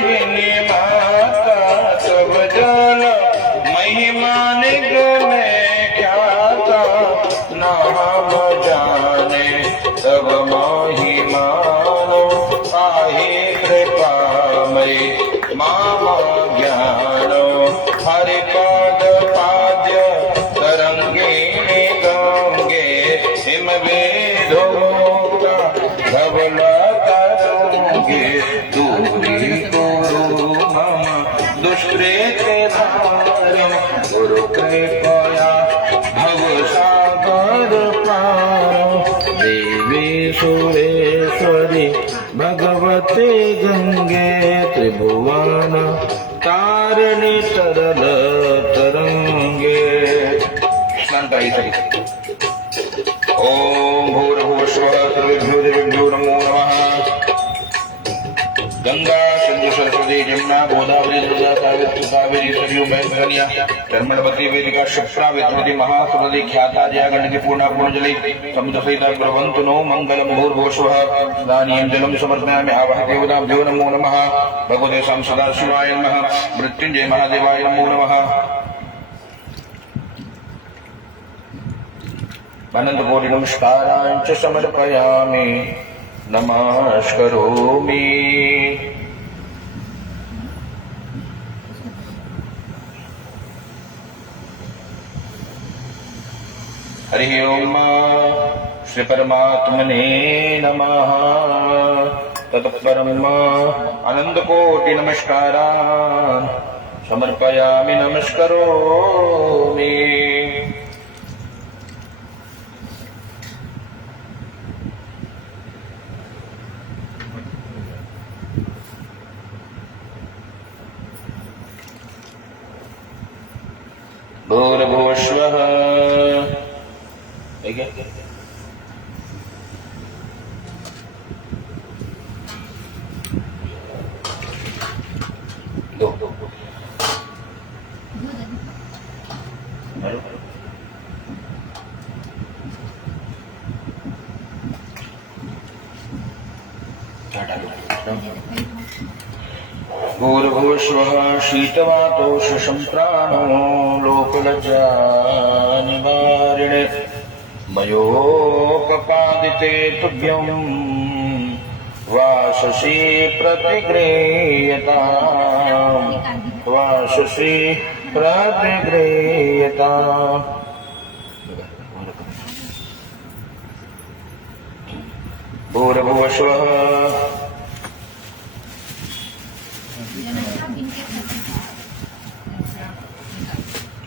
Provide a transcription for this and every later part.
मोहिनी माता सब जन महिमा निगमे ख्याता नाम जाने तब महिमा पाहि कृपामयि माम ज्ञानो हरिपद पाद्य तरंगिणी गंगे हिमवेदो धवलतरंगे दूरी कुरु मम दुष्कृते भारं गुरु कृपया भव सागर पारो देवी सुरेश्वरी भगवते गंगे त्रिभुवन तारिणी तरल तरंगे। स्नान कराइए। ओम भूर्भुवः स्वः सर्वेभ्यो देवेभ्यो नमो नमः। गंगा सिंधु सरस्वती जमुना गोदावरी नर्मदा सावित्री कावेरी सरयू महेन्द्रनिया धर्मवती वेदिका क्षिप्रा वेदवती महासुरदि ख्याता जया गंडकी पूर्णा पूर्णजलि समुद्र सहिता प्रभवन्तु नो मंगलम भूर्भुवः स्वः। दानीयं जलं समर्पयामि आवाह देवताभ्यो नमो नमः। भगवते सां सदाशिवाय नमः। मृत्युंजय महादेवाय नमो नमः। अनंत कोटि नमस्कारांच समर्पयामि नमस्करोमि। हरि ओम श्री परमात्मने नमः। तत्परम अनंत कोटि नमस्कारान् समर्पयामि नमस्करोमि। भूर्भुवः स्वः। भूर्भुवः स्वः। शीतवातोषसंप्राणो लोकलज्जानिवारिणे मयोपपादिते तुभ्यं वाससि प्रतिगृह्यताम् वाससि प्रतिगृह्यताम्। भूर्भुवः स्वः।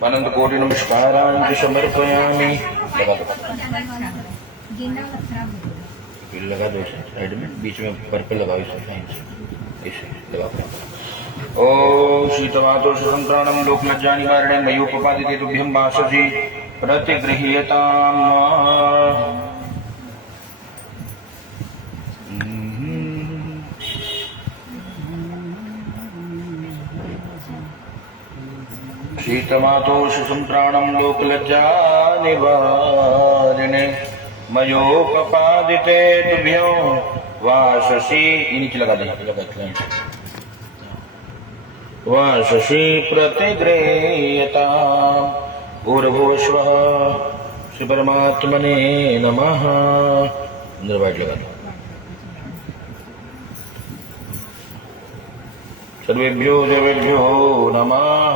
अनंत कोटि नमस्कारांच समर्पयामि। लगा दो साइड में, बीच में पर्पल लगाओ इसे लगा। ओम शीतवातोष संक्राणम लोकलज्जा निवारणे मयोपपादिते तुभ्यं वाससि प्रतिगृह्यताम्। शीतवातोष संप्राणम लोकलज्जा निवारिणे मयोपपादिते तुभ्यो वाससि। नीचे लगा दे वाससि प्रतिगृह्यताम्। भूर्भुवः स्वः। श्री परमात्मने नमः। अंदर वाइट लगा दो। सर्वेभ्यो देवेभ्यो नमः।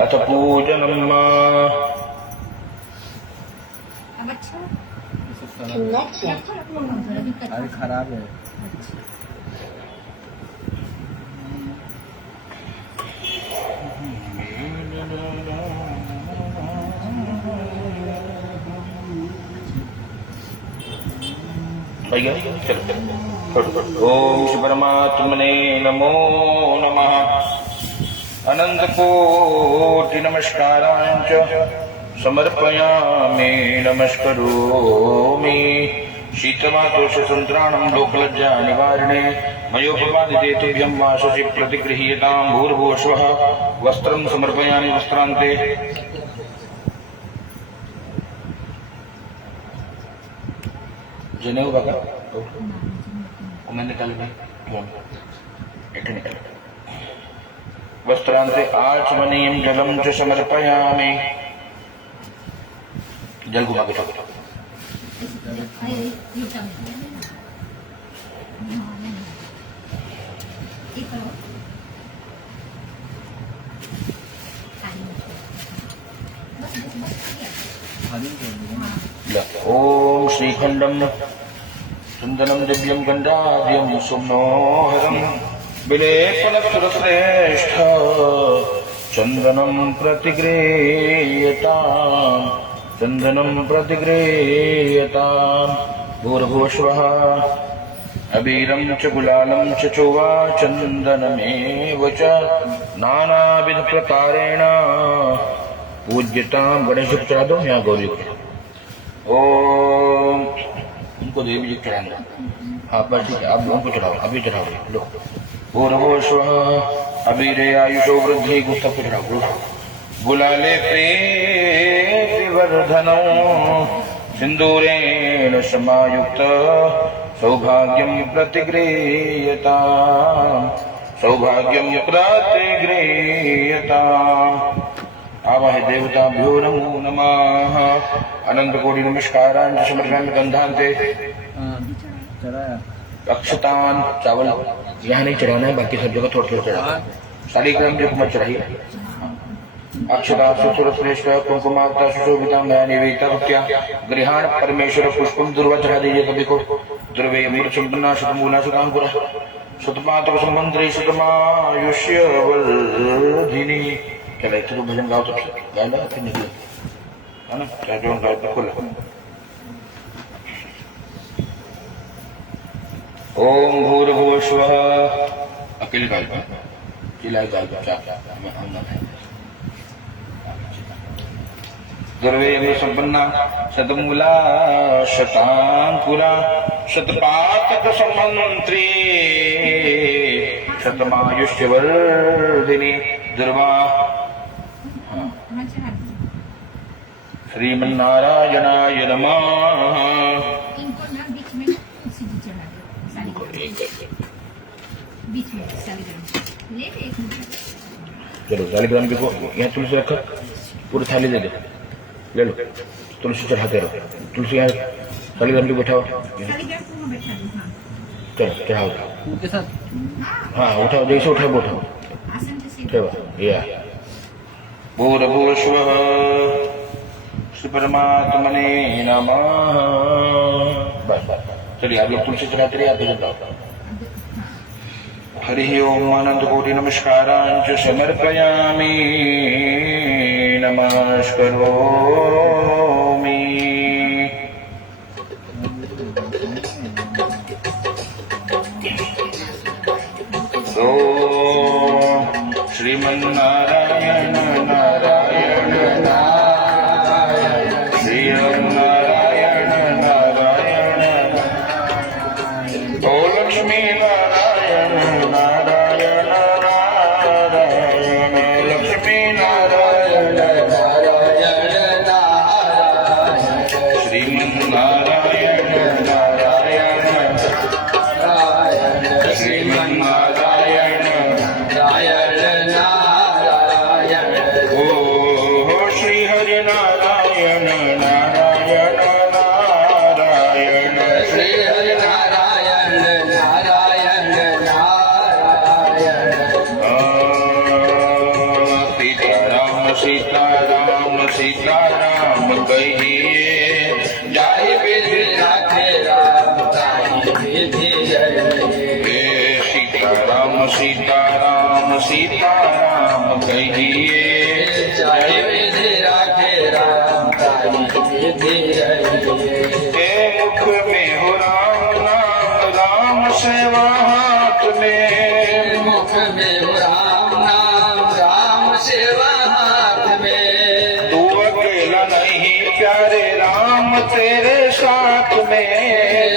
अथ पूजनम्। अरे खराब है। ओम श्री परमात्मने नमो नमः। अनंत कोटि नमस्कारांच समर्पयामि नमस्करोमि। शीतवातोष संत्राणं लोकलज्जा निवारणे मयोपपादिते तुभ्यं वाससि प्रतिगृह्यताम्। भूर्भुवः स्वः। वस्त्रं समर्पयामि वस्त्रान्ते। जनेऊ बघा मैंने निकाल एक निकाल वस्त्रांते आचमनीयं जलं च समर्पयामि जल घुमा के ठोक ओम श्रीखंडम सुंदरम दिव्यम गंधाव्यम सुमनोहरम विलेपनश्रेष्ठ चंदनम प्रतिगृह्यताम् भूर्भुवस्वः अबीरं च गुलालं च चोवा चंदनमेव च नानाविध प्रकारेण पूज्यतां। गणेश को चढ़ा दो यहाँ गौरी को। ओम उनको देवी जी चढ़ाना। हाँ बस ठीक है, आप उनको चढ़ाओ, अभी चढ़ाओ लो। भूर्भुवस्वः अबीरे आयुषो वृद्धि को सबको चढ़ाओ। गुलाले प्रीतिवर्धनौ सिंदूरेण समायुक्त सौभाग्यं प्रतिगृह्यताम् आवाहे देवताभ्यो नमो नमः। अनंत कोटि नमस्कारान् समर्पयामि। गंधान्ते अक्षतान चावल यहाँ नहीं चढ़ाना है, बाकी सब जगह थोड़ा थोड़ा चढ़ाना। शालिग्राम जो मत चढ़ाइए। अक्षता सुश्रेष्ठ कुंकुमाक्ता सुशोभिता निवेदिता गृहाण परमेश्वर पुष्पम दुर्वा चढ़ा दीजिए कभी को। द्रव्य अमृत संपन्ना शतमूला शतांकुरा शतमातक संबंधी शतमायुष्य वर्धिनी। क्या तो भजन गाओ, सबसे गाना फिर निकले है ना, क्या जो गाओ बिल्कुल। ओम भूर्भुवस्वः अकेले गाय चिल्लाए गाय क्या द्रव्य संपन्ना शतमूला शतांकुरा शतपातक संमंत्री शतमायुष्य वर्धिनी दुर्वा। श्रीमन्नारायणाय नमः। इनको ना बीच में सीधी चढ़ा दो, बीच में शालिग्राम ले एक मिनट। चलो शालिग्राम को यहाँ तुलसी रखा, पूरी थाली दे दे, ले लो तुलसी चढ़ाते रहो। तुलसी यहाँ शालिग्राम को बैठाओ, शालिग्राम को बैठा दो। हाँ चलो चढ़ाओ उनके साथ। हाँ उठाओ, जैसे उठाओ बैठाओ आसन से या भूर्भुवस्वः श्री परमात्मने नमः। बस चलिए आप लोग तुलसी चढ़ाते रहिए, आगे चलाओ। हरि ओम अनंत कोटि नमस्कारान् च समर्पयामि नमस्करोमि। श्रीमन्नारायण नारायण नारायण श्रीमन्नारायण नारायण ओ लक्ष्मी नारायण नारायण नारायण लक्ष्मी नारायण नारायण श्रीमन्नारायण नारायण श्रीमन्नारायण सीताराम सीताराम कहिए जाहि विधि राखे राम सीताराम सीताराम सीताराम कहिए जाहि विधि राखे राम मुख में हो राम नाम राम सेवा हाथ में मुख में हो राम नाम राम सेवा हाथ में। तू अकेला नहीं प्यारे राम तेरे साथ में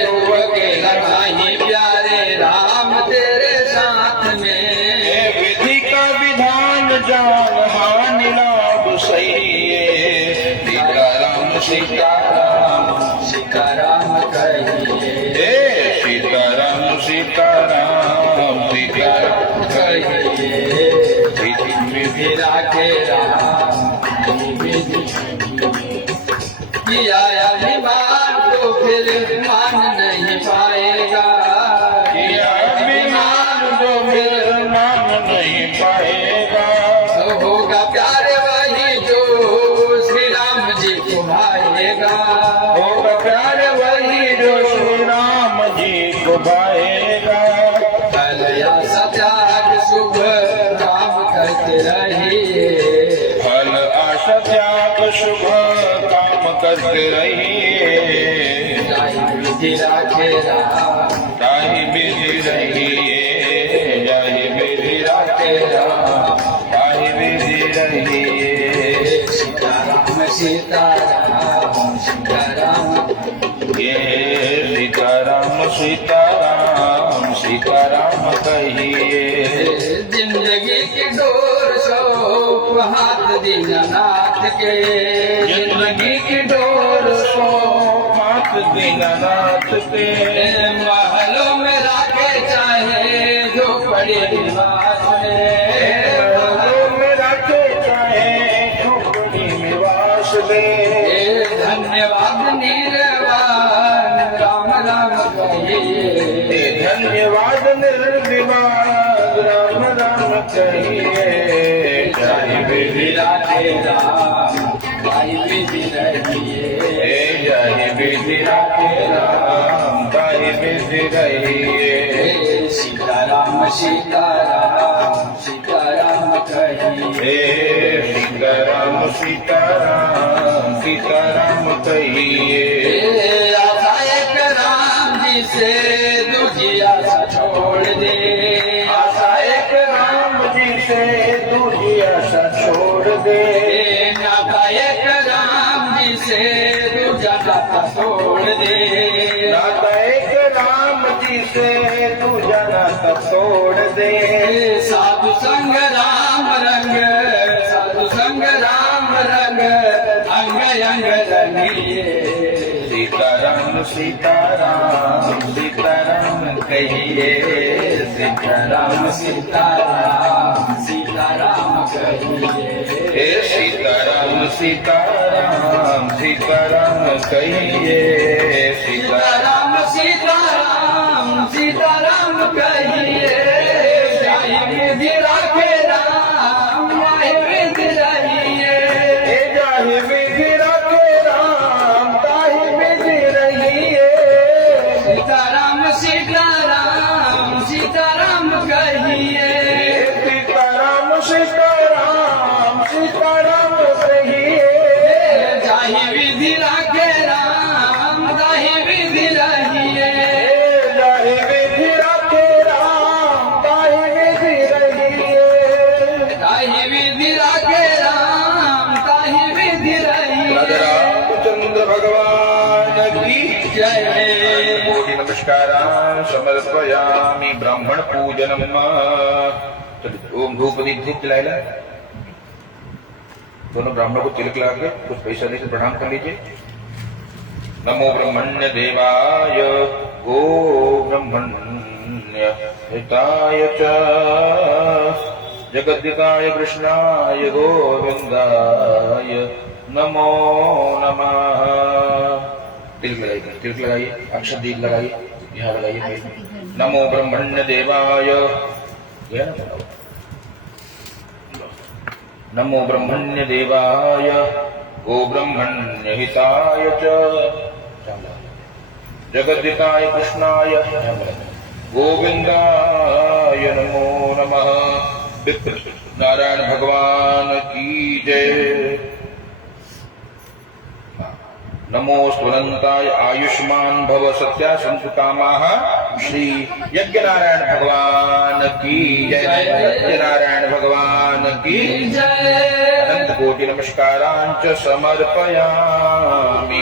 तू अकेला नहीं प्यारे राम तेरे साथ में। विधि का विधान जान हानि लाभ सही सीताराम सीताराम सीताराम कहिए कहिए विधि राखे राम किया अभिमान तो फिर मान नहीं पाएगा किया अभिमान जो फिर मान नहीं पाएगा तो होगा प्यार वही जो श्री राम जी को भाएगा होगा प्यार वही जो श्री राम जी को भाएगा फल या सत्याग शुभ काम करते रहिए फल आशा त्याग शुभ काम करते रहिए विधि राखे राम ताहि विधि रहिए जाहि विधि राखे राम ताहि विधि रहिए सीताराम सीताराम सीताराम ये सीताराम सीताराम सीताराम कहिए जिंदगी की डोर सो हाथ दीनानाथ के जिंदगी की डोर सो हाथ दीनानाथ के महलों में राखे चाहे जो बड़े निवास में महलों में रखे चाहे झोपड़ी निवास दे धन्यवाद निर्वाण राम राम कहिए धन्यवाद निर्विवाद राम राम कहिए जय विधि राखे राम भाई विधि रहिए जय विधि राखे राम जय विधि रहिए सीताराम सीताराम सीताराम कहिए सीताराम सीताराम सीताराम कहिए आशा एक राम जी से दूसरी आशा छोड़ दे आशा एक राम जी से दूसरी आशा छोड़ दे नाता एक राम जी से दूसरा नाता तोड़ दे नाता एक राम जी से दूसरा नाता तोड़ दे साधु संग राम रंग साधु संग राम रंग अंग अंग रंगिए सीताराम सीताराम सीताराम कहिए सीताराम सीताराम सीताराम कहिए हे सीताराम सीताराम सीताराम कहिए सीताराम सीताराम सीताराम सीताराम कहिए जय विधि राखे राम जय विधि रहिए हे जाहि विधि राखे राम ताहि विधि रहिए सीताराम सीताराम सीताराम कहिए सीताराम सीताराम सीताराम कहिए जय विधि राखे राम जय विधि रहिए जाहि विधि राखे राम ताहि विधि रहिए ताहि विधि राखे राम ताहि विधि रहिए रामचंद्र भगवान की जय कोटि नमस्कारान् समर्पयामि ब्राह्मण पूजनम ओम धूप दीप धूप जलाएला दोनों ब्राह्मणों को तिलक लगा के कुछ पैसा देकर प्रणाम कर लीजिए नमो ब्रह्मण्य देवाय गो ब्रह्मण्य हिताय च जगद्दिताय कृष्णाय गोविंदाय नमो नमः तिलक लगाइए अक्षर दीप लगाइए यहाँ लगाइए नमो ब्रह्मण्य देवाय नमो ब्रह्मण्य देवाय गो ब्रह्मण्य हिताय च जगद्दिताय कृष्णाय गोविंदाय नमो नमः नारायण भगवान की जय नमो स्वनंताय आयुष्मान भव सत्या संतु कामाः श्री यज्ञ नारायण भगवान की जय यज्ञ नारायण भगवान की अनंत कोटि नमस्कारांच समर्पयामि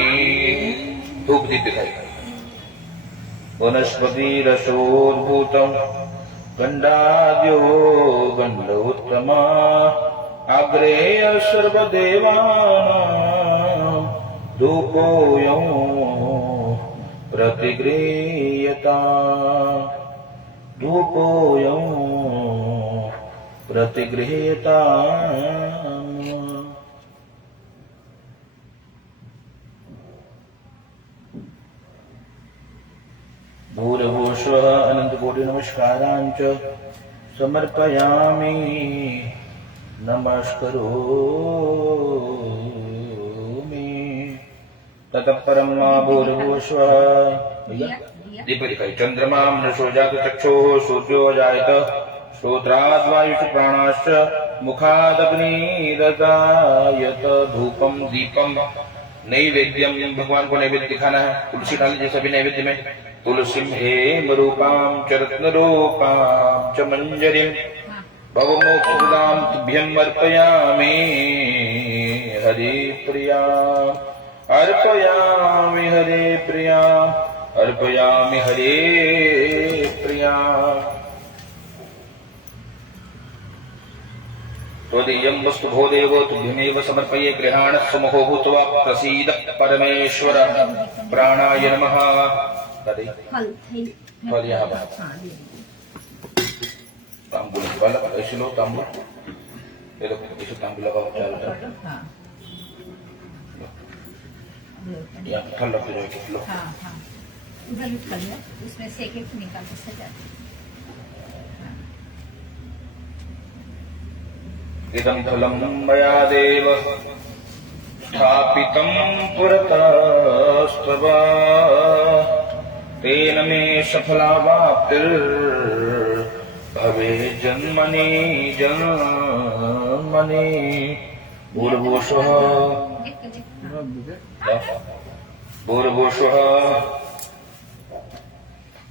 धूप दीप दिखाई वनस्पति रसोद्भूतम् गंडाद्यो गंड उत्तमा आग्रेय सर्वदेवानां धूपोऽयं प्रतिगृह्यता धूपोऽयं प्रतिगृह्यताम्। भूर्भुवस्वः अनन्तकोटि नमस्कारान् च समर्पयामि। नमस्करोमि। ततः परं भूर्भुवस्वः दीप दिखाई चंद्रमा मनुष्यो जात चक्षुः सूर्यो जायत श्रोत्राद् वायुश्च प्राणाश्च मुखादग्निरजायत। धूपम दीपम नैवेद्यम भगवान को नैवेद्य दिखाना है। तुलसी डाली जैसे भी नैवेद्य में तुलसी हेम रूपाम च रत्न रूपाम च मंजरीम भवमोक्षदाम तुभ्यम अर्पयामि हरे प्रिया अर्पयामि हरे प्रिया अर्पयामि हरे प्रिया। त्वदीयं वस्तु भो देव तुभ्यमेव समर्पये गृहाणस्य मुखो भूत्वा प्रसीद परमेश्वर। प्राणाय नमः। फल यहाँ पर तांबूल वाला ऐसे लो तांबूल ये लो ऐसे तांबूल लगाओ चारों तरफ। यहाँ फल रख दो लो। उधर भी फल है उसमें से एक निकाल के सजा। इदं फलं मया देव स्थापितं पुरतस्तव तेन मे सफलावाप्तिर्भवे जन्मनि जन्मनि। भूर्भुवस्वः भूर्भुवस्वः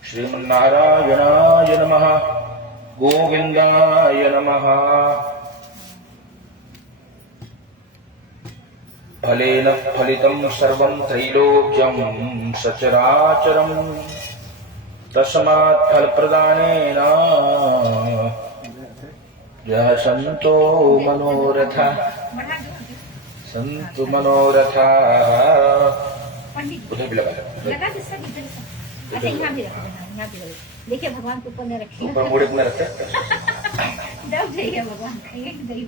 श्रीमन्नारायणाय नमः गोविन्दाय नमः। फलेन फलितं सर्वं त्रैलोक्यं सचराचरं तस्मात् फलप्रदानेन यः सन्तो मनोरथा सन्तु मनोरथा। उधर भी लगा लगा दे सब इधर से। अच्छा यहाँ भी रखो यहाँ भी रखो। देखिए भगवान को ऊपर रखिए ऊपर मुड़े में रखते दब जाइए भगवान एक दही।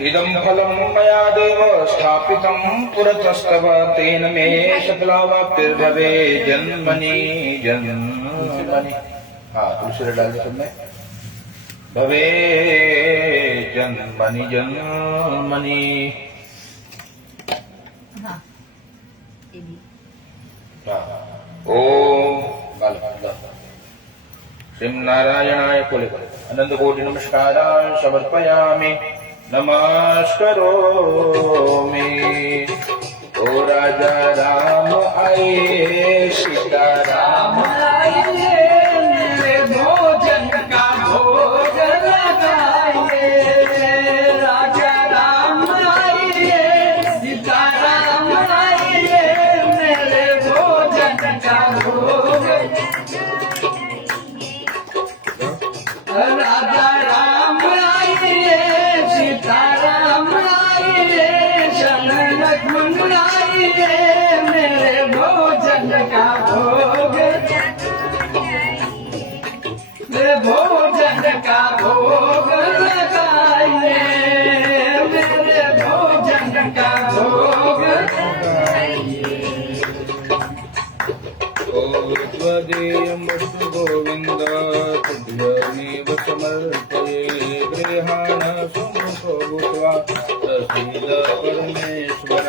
इदं फलं मया देव स्थापितं पुरतस्तव तेन मे सफलावाप्तिर्भवे जन्मनि जन्मनि। हाँ तुलसी डाल दे सब में भवे जन्मनि जन्मनि। हाँ ये भी ओम श्रीनारायणाय कुले अनंत कोटि नमस्कारान् समर्पयामि। नमस्करोमि। ओ राजा राम आए सीता राम आइए मेरे भोजन का भोग लगाइए। राजा राम आइए सीता राम आइए मेरे भोजन का भोग। राजा राम आइए सीता राम आइए शरण लक्ष्मण आइए मेरे भोजन का भोग। मेरे भोजन का भोग लगाइए मेरे भोजन का भोग। त्वदीयं वस्तु गोविन्द तुभ्यमेव समर्पये गृहाण सम्मुखो भूत्वा प्रसीद परमेश्वर।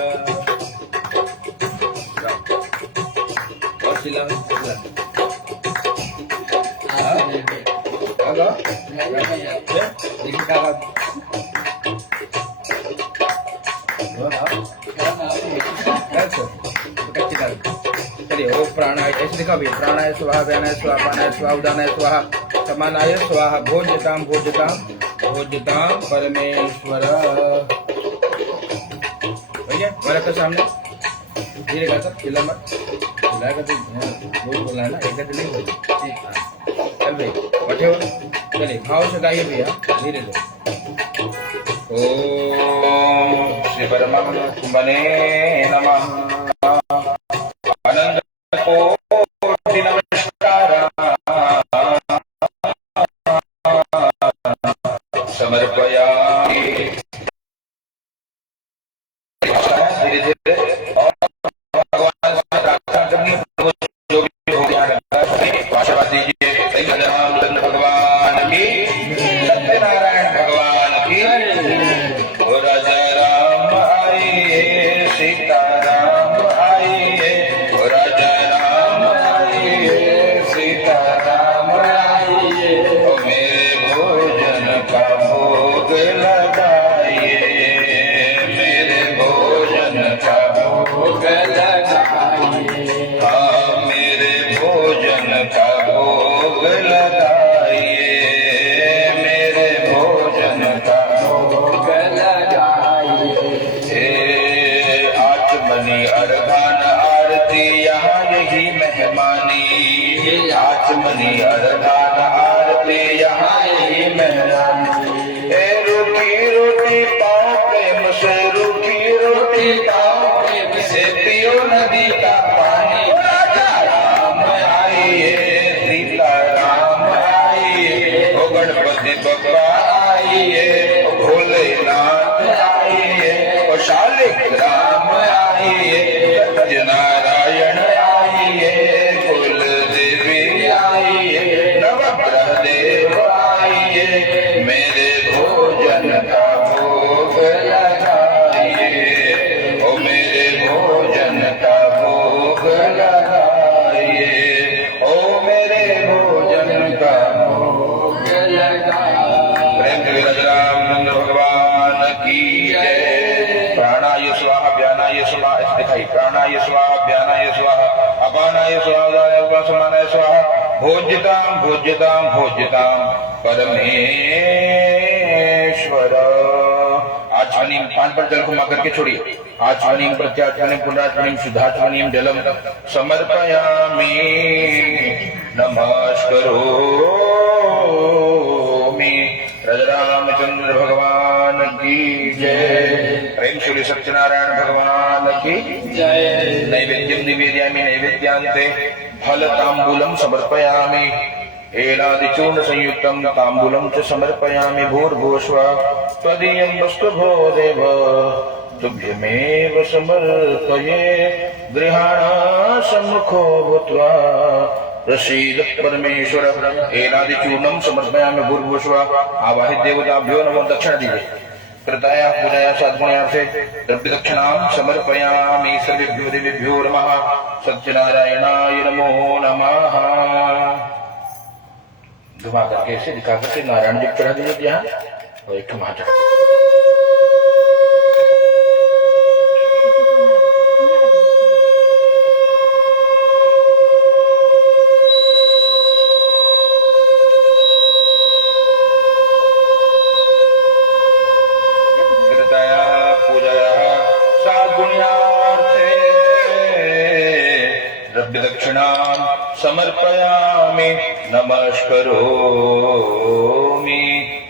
चलिए ओ प्राणाय ऐसे दिखा भैया प्राणाय स्वाहा व्यानाय स्वाहा पानाय स्वाहा उदानाय स्वाहा समानाय स्वाहा भोज्यताम भोज्यताम भोज्यताम परमेश्वर। भैया वाला के सामने धीरे का चिल्ला मत चिल्लाएगा तो बोल बोलना है ना एक नहीं बोल। चल भाई बैठे हो चलिए भाव से गाइए भैया धीरे धीरे। ओम श्री परमात्मने नमः। अनंत कोटि नमस्कारान् मनी अर्धान आरती यहाँ ही मेरा ए रूखी रोटी पाओ प्रेम से रूखी रोटी पाओ प्रेम से पियो नदी का पानी राजा राम आइए सीता राम आइए ओ गणपति बप्पा आइए ओ भोलेनाथ आइए ओ शालिग्राम आइए सत्यनारायण आइए कुल देवी आइए नवग्रह देव आइए मेरे भोजन का भोग लगाइए ओ मेरे भोजन का भोग लगाइए ओ मेरे भोजन का भोग लगाइए। प्रेम से रामचंद्र भगवान की जय। प्राणाय स्वाहा व्यानाय स्वाहा ऐसे दिखाई प्राणाय स्वाहा व्यानाय स्वाहा अपानाय स्वाहा उदानाय समानाय स्वाहा भोज्यताम भोज्यताम भोज्यताम परमेश्वर। आचमनीम 5 बार जल को मकर के छोड़िए। आचमनीम प्रत्याचमनीम पुनराचमनीम शुद्धाचमनीम जलम समर्पयामि नमस्करोमि। रामचंद्र भगवान की जय। प्रेम श्री सत्यनारायण भगवान की जय। नैवेद्यम निवेदयामि नैवेद्यांते फल तांबूलम समर्पयामि एलादिचूर्ण संयुक्तम तांबूलम च समर्पयामि भूर्भुवस्वः त्वदीयं वस्तु भो देव तुभ्यमेव समर्पये गृहाण सम्मुखो भूत्वा प्रसीद परमेश्वर। एलादिचूर्णम समर्पयामि भूर्भुवस्वः आवाहित देवताभ्यो नमो। दक्षिणा दीजिए। कृताया पूजाया साधुया से द्रव्य दक्षिणाम समर्पयामि सर्वेभ्यो देवेभ्यो नमः। सत्यनारायणाय नमो नमः। घुमा करके ऐसे दिखा करके नारायण जी चढ़ा दीजिए यहाँ और एक वहां चढ़ा। दक्षिणां समर्पयामि नमस्करोमि।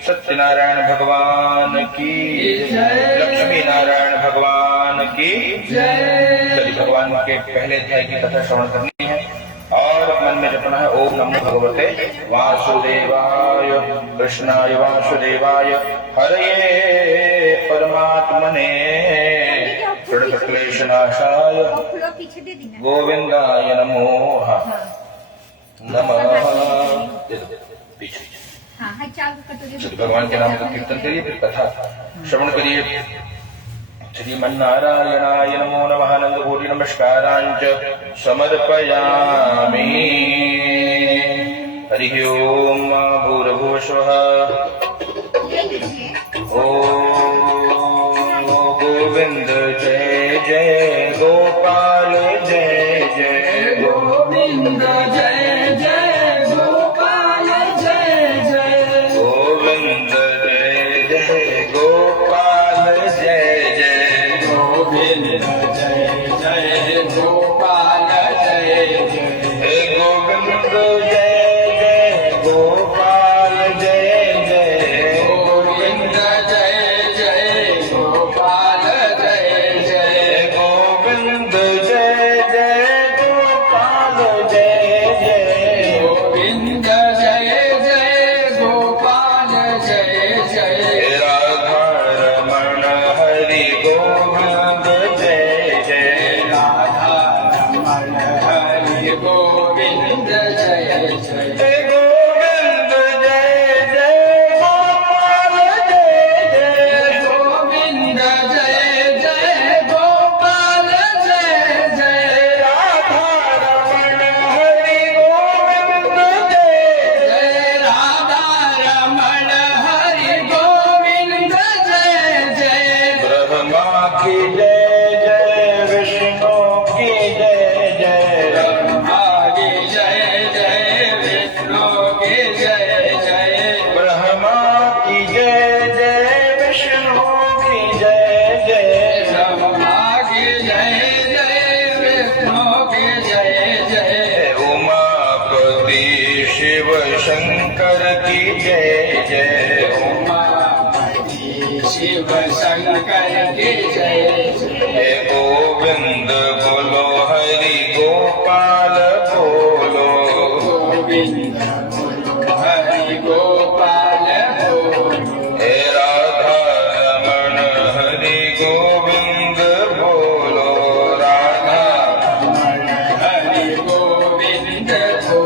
सत्यनारायण भगवान की जय। लक्ष्मी नारायण भगवान की जय। सभी भगवान के पहले अध्याय की कथा श्रवण करनी है और मन में जपना है ओम नमो भगवते वासुदेवाय कृष्णाय वासुदेवाय हरये परमात्मने क्लेशनाशाय गोविंदाय नमो नमः। भगवान के नाम का कीर्तन करिए फिर कथा श्रवण करिए। श्रीमन्नारायणाय नमो नमः। नंदकोटि नमस्कारांच समर्पयामि। हरि ओम भूर्भुवस्वः ओम गोविंद जय जय गोपाल जय जय गोविंद जय जय गोपाल जय जय गोविंद जय जय गोपाल जय जय गोविंद जय जय गोपाल जय जय हे गोविंद जय जय गोपाल जय जय गोविंद जय जय गोपाल जय जय गोविंद जय जय गोपाल जय जय गोविंद जय जय गोपाल जय जय राधा रमण हरि गोविंद जय जय राधा रमण हरि गोविंद जय जय हे गोविंद जय जय गोपाल जय जय गोविंद जय जय गोपाल जय जय राधा रमण हरि गोविंद जय जय राधा रमण हरि गोविंद जय जय ब्रह्मा की जय जय विष्णु की जय जय ब्रह्मा की जय जय विष्णु की जय जय ब्रह्मा की जय जय विष्णु की जय जय ब्रह्मा की जय जय विष्णु की जय जय उमापति शिव शंकर की जय। हे गोविंद बोलो हरि गोपाल बोलो, गोविंद बोलो हरि गोपाल बोलो। हे राधा रमण हरि गोविंद बोलो, राधा हरि गोविंद बोलो।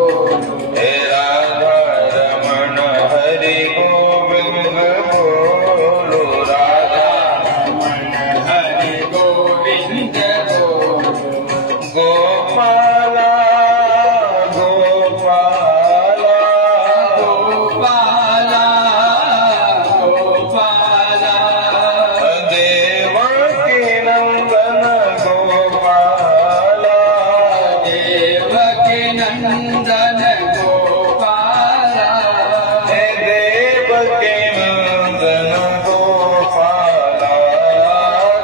हे राधा रमण हरि गोविंद बोलो, राधा हरि गोविंद बोलो। गोपाला गोपाला गोपाला गोपाला देवकी नंदन गोपाला, देवकी नंदन गोपाला। हे देवकी नंदन गोपाला,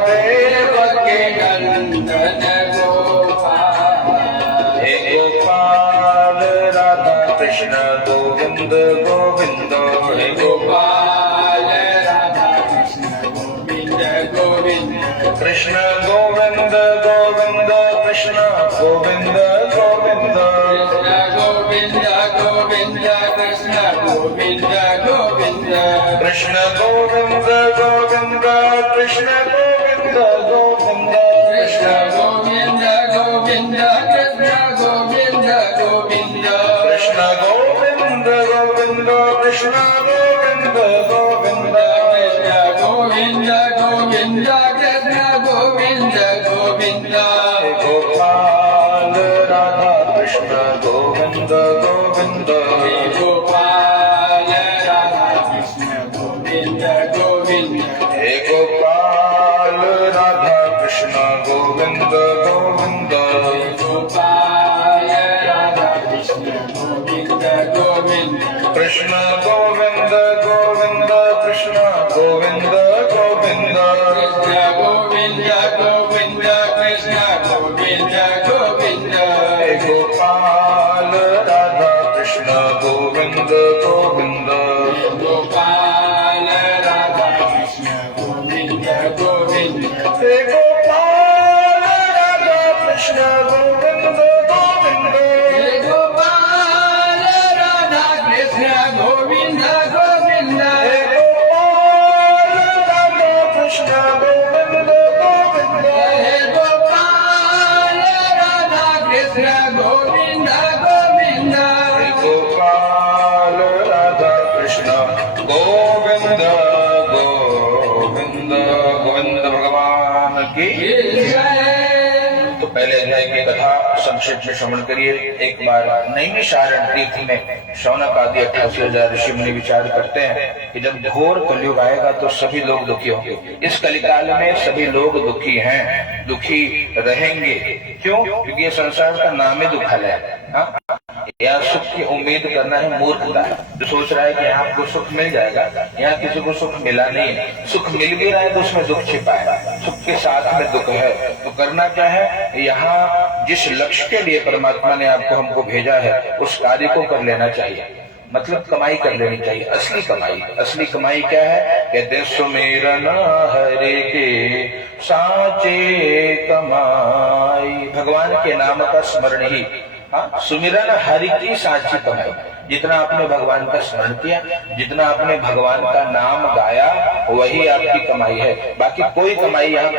देवकी देवकी नंदन गोपाला। हे गोपाल राधा कृष्ण गोविंद गोविंद, हे गोपाल राधा कृष्ण गोविंद गोविंद। कृष्ण गोविंद गोविंद कृष्ण गोविंद गोविंद, कृष्ण गोविंद गोविंद कृष्ण गोविंद गोविंद। कृष्ण गोविंद गोविंद कृष्ण गोविंद गोविंद, कृष्ण गोविंद गोविंद कृष्ण गोविंद गोविंद। कृष्ण गोविंद गोविंद कृष्ण गोविंद गोविंद, कृष्ण गोविंद गोविंद कृष्ण गोविंद गोविंद। गोपाल राधा कृष्ण गोविंद गोविंद, गोपाल राधा कृष्ण गोविंद गोविंद। हे गोपाल राधा कृष्ण गोविंद गोविंद, गोपाल राधा कृष्ण गोविंद गोविंद। कृष्ण गोविंद गोविंद कृष्ण गोविंद गोविंद, कृष्ण गोविंद गोविंद कृष्ण गोविंद गोविंद। हे गोपाल राधा कृष्ण गोविंद गोविंद, गोपाल राधा कृष्ण गोविंद गोविंद। हे गोपाल राधा कृष्ण गोविंद गोविंद, गोपाल राधा कृष्ण गोविंद गोविंद। हे गोपाल राधा कृष्ण गोविंद गोविंद, हे गोपाल राधा कृष्ण गोविंद गोविंद। हे गोपाल राधा कृष्ण गोविंद गोविंद, गोविंद भगवान की। जय। तो पहले अध्याय की कथा संक्षिप्त में श्रवण करिए। एक बार नैमिषारण्य तीर्थ में शौनक आदि 88,000 ऋषि मुनि विचार करते हैं कि जब घोर कलयुग आएगा तो सभी लोग दुखी होंगे। इस कलिकाल में सभी लोग दुखी हैं, दुखी रहेंगे। क्यों? क्योंकि ये संसार का नाम ही दुखालय है। हाँ? यहाँ सुख की उम्मीद करना है मूर्खता है। जो सोच रहा है कि यहाँ आपको सुख मिल जाएगा, यहाँ किसी को सुख मिला नहीं है। सुख मिल भी रहा है तो उसमें दुख छिपा है, सुख के साथ में दुख है। तो करना क्या है? यहाँ जिस लक्ष्य के लिए परमात्मा ने आपको हमको भेजा है उस कार्य को कर लेना चाहिए। मतलब कमाई कर लेनी चाहिए, असली कमाई। असली कमाई क्या है? कहते हैं सुमिरन हरे के साचे कमाई, भगवान के नाम का स्मरण ही। हाँ, सुमिरन हरि की साची कमाई। जितना आपने भगवान का स्मरण किया, जितना आपने भगवान का नाम गाया, वही आपकी कमाई है। बाकी कोई कमाई यहाँ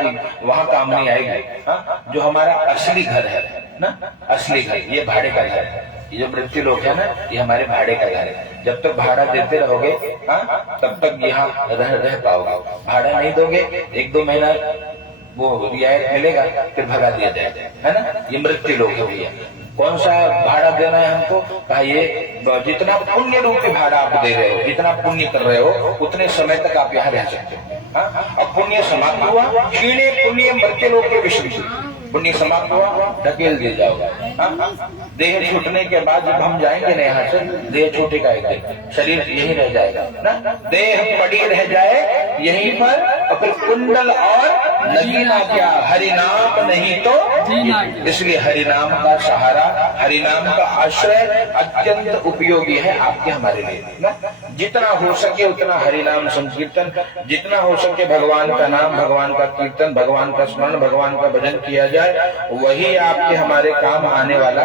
वहां काम नहीं आएगी। हाँ, जो हमारा असली घर है ना, असली घर, ये भाड़े का घर है। ये जो मृत्यु लोग है ना, ये हमारे भाड़े का घर है। जब तक भाड़ा देते रहोगे, हाँ, तब तक यहाँ रह पाओगे। भाड़ा नहीं दोगे, 1-2 महीना वो रियायत मिलेगा, फिर भगा दिया जाएगा, है ना। ये मृत्यु लोग है भैया। कौन सा भाड़ा देना है हमको? कहा ये जितना पुण्य रूपी भाड़ा आप दे रहे हो, जितना पुण्य कर रहे हो, उतने समय तक आप यहाँ रह सकते हो। हाँ? अब पुण्य समाप्त हुआ, क्षीणे पुण्य मृत्यु लोग के विषय, पुण्य समाप्त हुआ, ढकेल दिए जाओगे। देह छूटने के बाद जब हम जाएंगे ना यहाँ से, देह छूटेगा एक दिन, शरीर यही रह जाएगा ना, देह पड़ी रह जाए यहीं पर, और फिर कुंडल और लगी ना क्या, हरि नाम नहीं तो इसलिए हरि नाम का सहारा, हरि नाम का आश्रय अत्यंत उपयोगी है आपके हमारे लिए ना। जितना हो सके उतना हरि नाम संकीर्तन, जितना हो सके भगवान का नाम, भगवान का कीर्तन, भगवान का स्मरण, भगवान का भजन किया जाए, वही आपके हमारे काम आने वाला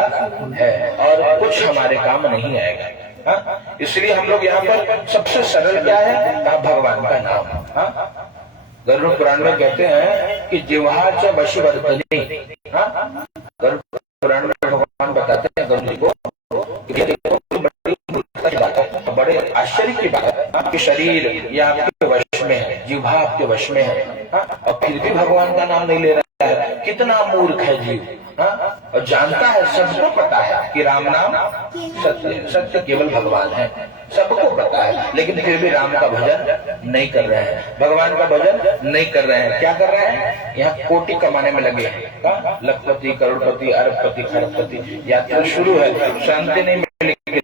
है और कुछ हमारे काम नहीं आएगा। हाँ? इसलिए हम लोग यहाँ पर सबसे सरल क्या है, भगवान का नाम। हाँ? गरुड़ पुराण में कहते हैं कि जिह्वा च वशीवर्तनी। हाँ? गरुड़ पुराण में भगवान बताते हैं गरुड़ जी को बड़े आश्चर्य की बात है कि शरीर ये आपके वश में है, जिह्वा आपके वश में है, और फिर भी भगवान का नाम नहीं ले रहा है। कितना मूर्ख है जीव। और जानता है, सबको पता है कि राम नाम सत्य है, सत्य केवल भगवान है, सबको पता है, लेकिन फिर भी राम का भजन नहीं कर रहे हैं, भगवान का भजन नहीं कर रहे हैं। क्या कर रहे हैं, यहाँ कोटि कमाने में लगे हैं। लखपति, करोड़पति, अरबपति, खरबपति, यात्रा शुरू है, शांति नहीं मिलेगी।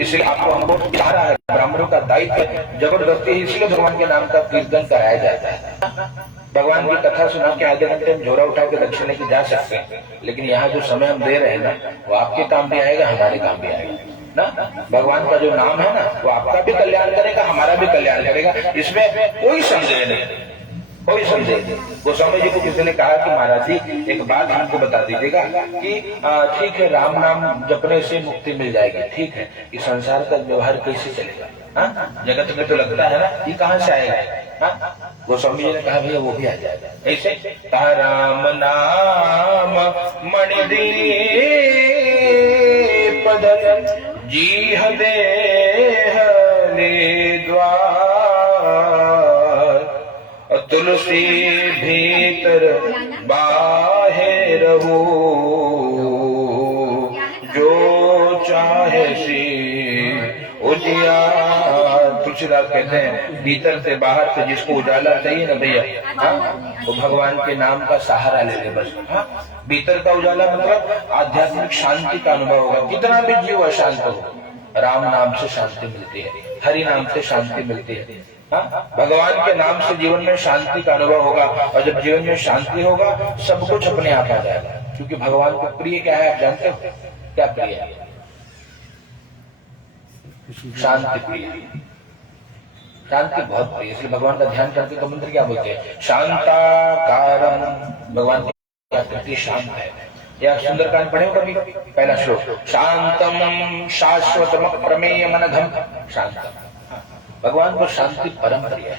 इसलिए आपको हमको सहारा है, ब्राह्मणों का दायित्व जबरदस्ती, इसलिए भगवान के नाम का कीर्तन कराया जाता है। भगवान की कथा सुना के आधे घंटे में झोरा उठा के दक्षिण लेके जा सकते हैं, लेकिन यहाँ जो समय हम दे रहे हैं ना, वो आपके काम भी आएगा, हमारे काम भी आएगा ना। भगवान का जो नाम है ना, वो आपका भी कल्याण करेगा, हमारा भी कल्याण करेगा, इसमें कोई संदेह नहीं, कोई संदेह। गोस्वामी जी को किसी ने कहा कि महाराज जी एक बात हमको बता दीजिएगा कि ठीक है राम नाम जपने से मुक्ति मिल जाएगी, ठीक है, इस संसार का व्यवहार कैसे चलेगा? जगत में तो लगता है ना, ये कहाँ से आएगा? गोस्वामी जी ने कहा भैया वो भी आ जाएगा। ऐसे कहा, राम नाम मणिदीप जीह देह ले द्वार, तुलसी भीतर बाहर हो, जो चाहे सी उजियार। तुलसीदास कहते हैं भीतर से बाहर से जिसको उजाला चाहिए ना भैया, वो भगवान के नाम का सहारा ले ले बस। भीतर का उजाला मतलब आध्यात्मिक शांति का अनुभव होगा। कितना भी जीव अशांत हो, राम नाम से शांति मिलती है, हरि नाम से शांति मिलती है। भगवान के नाम से जीवन में शांति का अनुभव होगा, और जब जीवन में शांति होगा सब कुछ अपने आप आ जाएगा। क्योंकि भगवान को प्रिय क्या है, आप जानते हो क्या प्रिय है? शांति प्रिय, शांति बहुत प्रिय। इसलिए भगवान का ध्यान करते तो मंत्र क्या बोलते हैं, शांताकारम। भगवान की प्रकृति शांत है। या सुंदरकांड पढ़े हो कभी? पहला श्लोक, शांतम शाश्वतम प्रमेय मनघम शांतम। भगवान को शांति परम प्रिय है।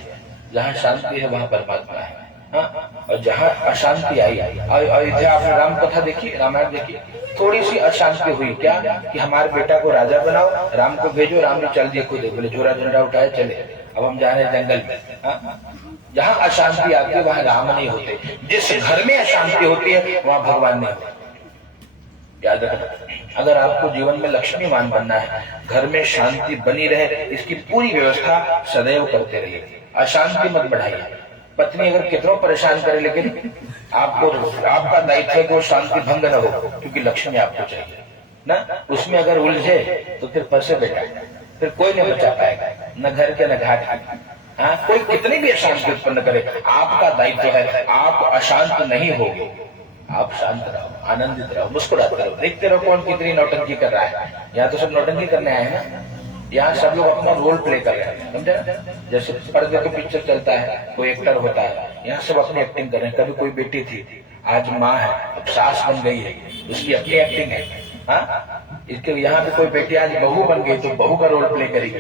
जहाँ शांति है वहाँ परमात्मा है। और जहाँ अशांति आई, अयोध्या आपने राम कथा देखी, रामायण देखी, थोड़ी सी अशांति हुई क्या कि हमारे बेटा को राजा बनाओ, राम को भेजो, राम ने चल दिया खुद, बोले झोरा झंडा उठाए चले, अब हम जा रहे हैं जंगल में। जहाँ अशांति आती है वहाँ राम नहीं होते, जिस घर में अशांति होती है वहाँ भगवान नहीं होते। याद रखना, अगर आपको जीवन में लक्ष्मीवान बनना है, घर में शांति बनी रहे, इसकी पूरी व्यवस्था सदैव करते रहिए। अशांति मत बढ़ाइए। पत्नी अगर कितना परेशान करे, लेकिन आपको, आपका दायित्व है कि वो शांति भंग न हो, क्योंकि लक्ष्मी आपको चाहिए ना। उसमें अगर उलझे तो फिर फंसे बेटा, फिर कोई नहीं बचा पाएगा, न घर के न घाट के। कोई कितनी भी अशांति उत्पन्न करे, आपका दायित्व है, आप अशांत नहीं होगे, आप शांत रहो, आनंदित रहो, मुस्कुराते रहो, देखते रहो कौन कितनी नौटंकी कर रहा है। यहाँ तो सब नौटंकी करने आए हैं ना, यहाँ सब लोग अपना रोल प्ले कर रहे हैं, समझे? जैसे पर्दे पे पिक्चर चलता है, कोई एक्टर होता है, यहाँ सब अपनी एक्टिंग कर रहे हैं। कभी कोई बेटी थी, आज माँ है, अब सास बन गई है, उसकी अपनी एक्टिंग है। इसके यहाँ पे कोई बेटी आज बहू बन गई तो बहू का रोल प्ले करेगी।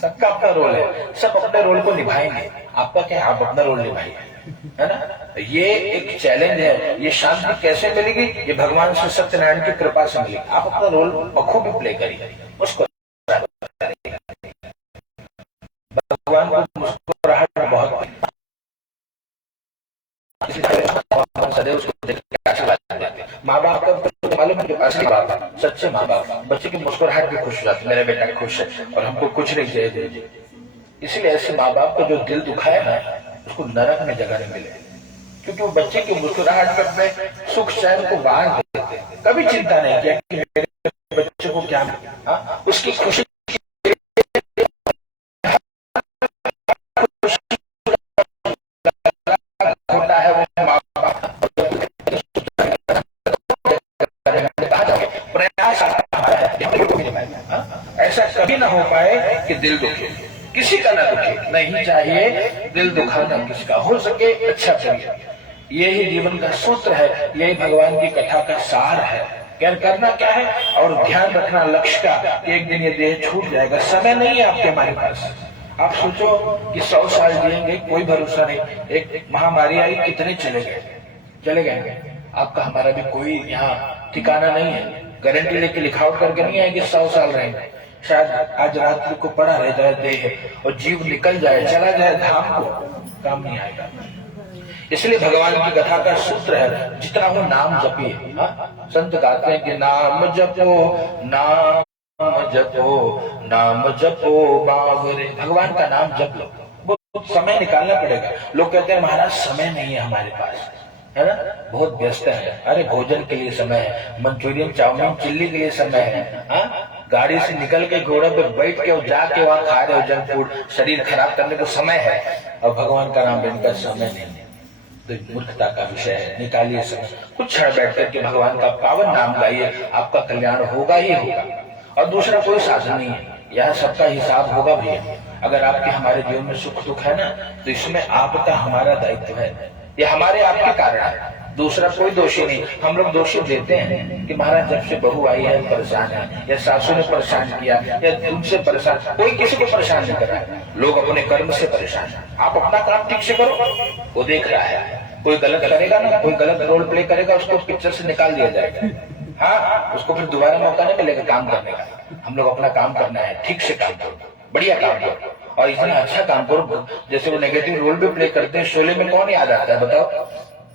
सबका अपना रोल है, सब अपने रोल को निभाएंगे। आपका क्या, आप अपना रोल निभाइए, है ना। ये एक चैलेंज है। ये शांति कैसे मिलेगी? ये भगवान श्री सत्यनारायण की कृपा से मिलेगी। आप अपना रोल बखूबी प्ले करिए, उसको भगवान को मुस्कुराहट बहुत सदैव उसको देख के आशीर्वाद देते हैं। माँ बाप का तो मालूम है, असली बाप है, सच्चे माँ बाप बच्चे की मुस्कुराहट भी खुश हो जाती है, मेरा बेटा खुश है और हमको कुछ नहीं चाहिए। इसलिए ऐसे माँ बाप को जो दिल दुखाए ना, उसको नरक में जगह नहीं मिले। क्योंकि वो बच्चे की मुस्कुराहट में सुख चैन को बांध देते, कभी चिंता नहीं किया कि मेरे बच्चे को क्या मिला। उसकी खुशी होता है वो माँ बाप प्रयास ऐसा कभी ना हो पाए कि दिल दुखे, किसी का ना दुखे, नहीं चाहिए दिल दुखाना किसका, हो सके अच्छा करिए। यही जीवन का सूत्र है, यही भगवान की कथा का सार है। क्या करना क्या है और ध्यान रखना लक्ष्य का, एक दिन ये देह छूट जाएगा, समय नहीं है आपके हमारे पास। आप सोचो कि 100 साल जिएंगे, कोई भरोसा नहीं। एक महामारी आई, कितने चले गए। आपका हमारा भी कोई यहाँ ठिकाना नहीं है, गारंटी लेके लिखावट करके नहीं आएगी 100 साल रहेंगे। शायद आज रात्रि को पड़ा रह जाए देह और जीव निकल जाए, चला जाए धाम को, काम नहीं आएगा। इसलिए भगवान की कथा का सूत्र है, जितना हो नाम जपिए। संत गाते हैं कि नाम जपो नाम जपो नाम जपो बावरे, भगवान का नाम जप लो। बहुत समय निकालना पड़ेगा। लोग कहते हैं महाराज समय नहीं है हमारे पास, है ना, बहुत व्यस्त है। अरे भोजन के लिए समय है, मंचूरियन चाउमीन चिल्ली के लिए समय है। गाड़ी से निकल के घोड़े पे बैठ के और जाके वहां खा रहे हो जंक फूड, शरीर खराब करने को समय है, और भगवान का नाम लेने का समय नहीं है। तो मूर्खता का विषय है। निकालिए समय, कुछ क्षण बैठ करके भगवान का पावन नाम गाइए, आपका कल्याण होगा ही होगा। और दूसरा कोई साधन नहीं है, यह सबका हिसाब होगा भैया। अगर आपके हमारे जीवन में सुख दुख है ना, तो इसमें आपका हमारा दायित्व है, ये हमारे आपके कारण है, दूसरा कोई दोषी नहीं। हम लोग दोषी देते हैं कि महाराज जब से बहू आई है परेशान है, या सासू ने परेशान किया, या तुमसे परेशान, कोई किसी को परेशान नहीं कर रहा है। लोग अपने कर्म से परेशान है। आप अपना काम ठीक से करो, वो देख रहा है। कोई गलत करेगा ना, कोई गलत रोल प्ले करेगा, उसको पिक्चर से निकाल दिया जाएगा। हाँ, उसको फिर दोबारा मौका नहीं मिलेगा काम करने का। हम लोग अपना काम करना है, ठीक से काम करो, बढ़िया काम करो, और इतना अच्छा काम करो। जैसे वो नेगेटिव रोल भी प्ले करते हैं, शोले में कौन याद आता है बताओ?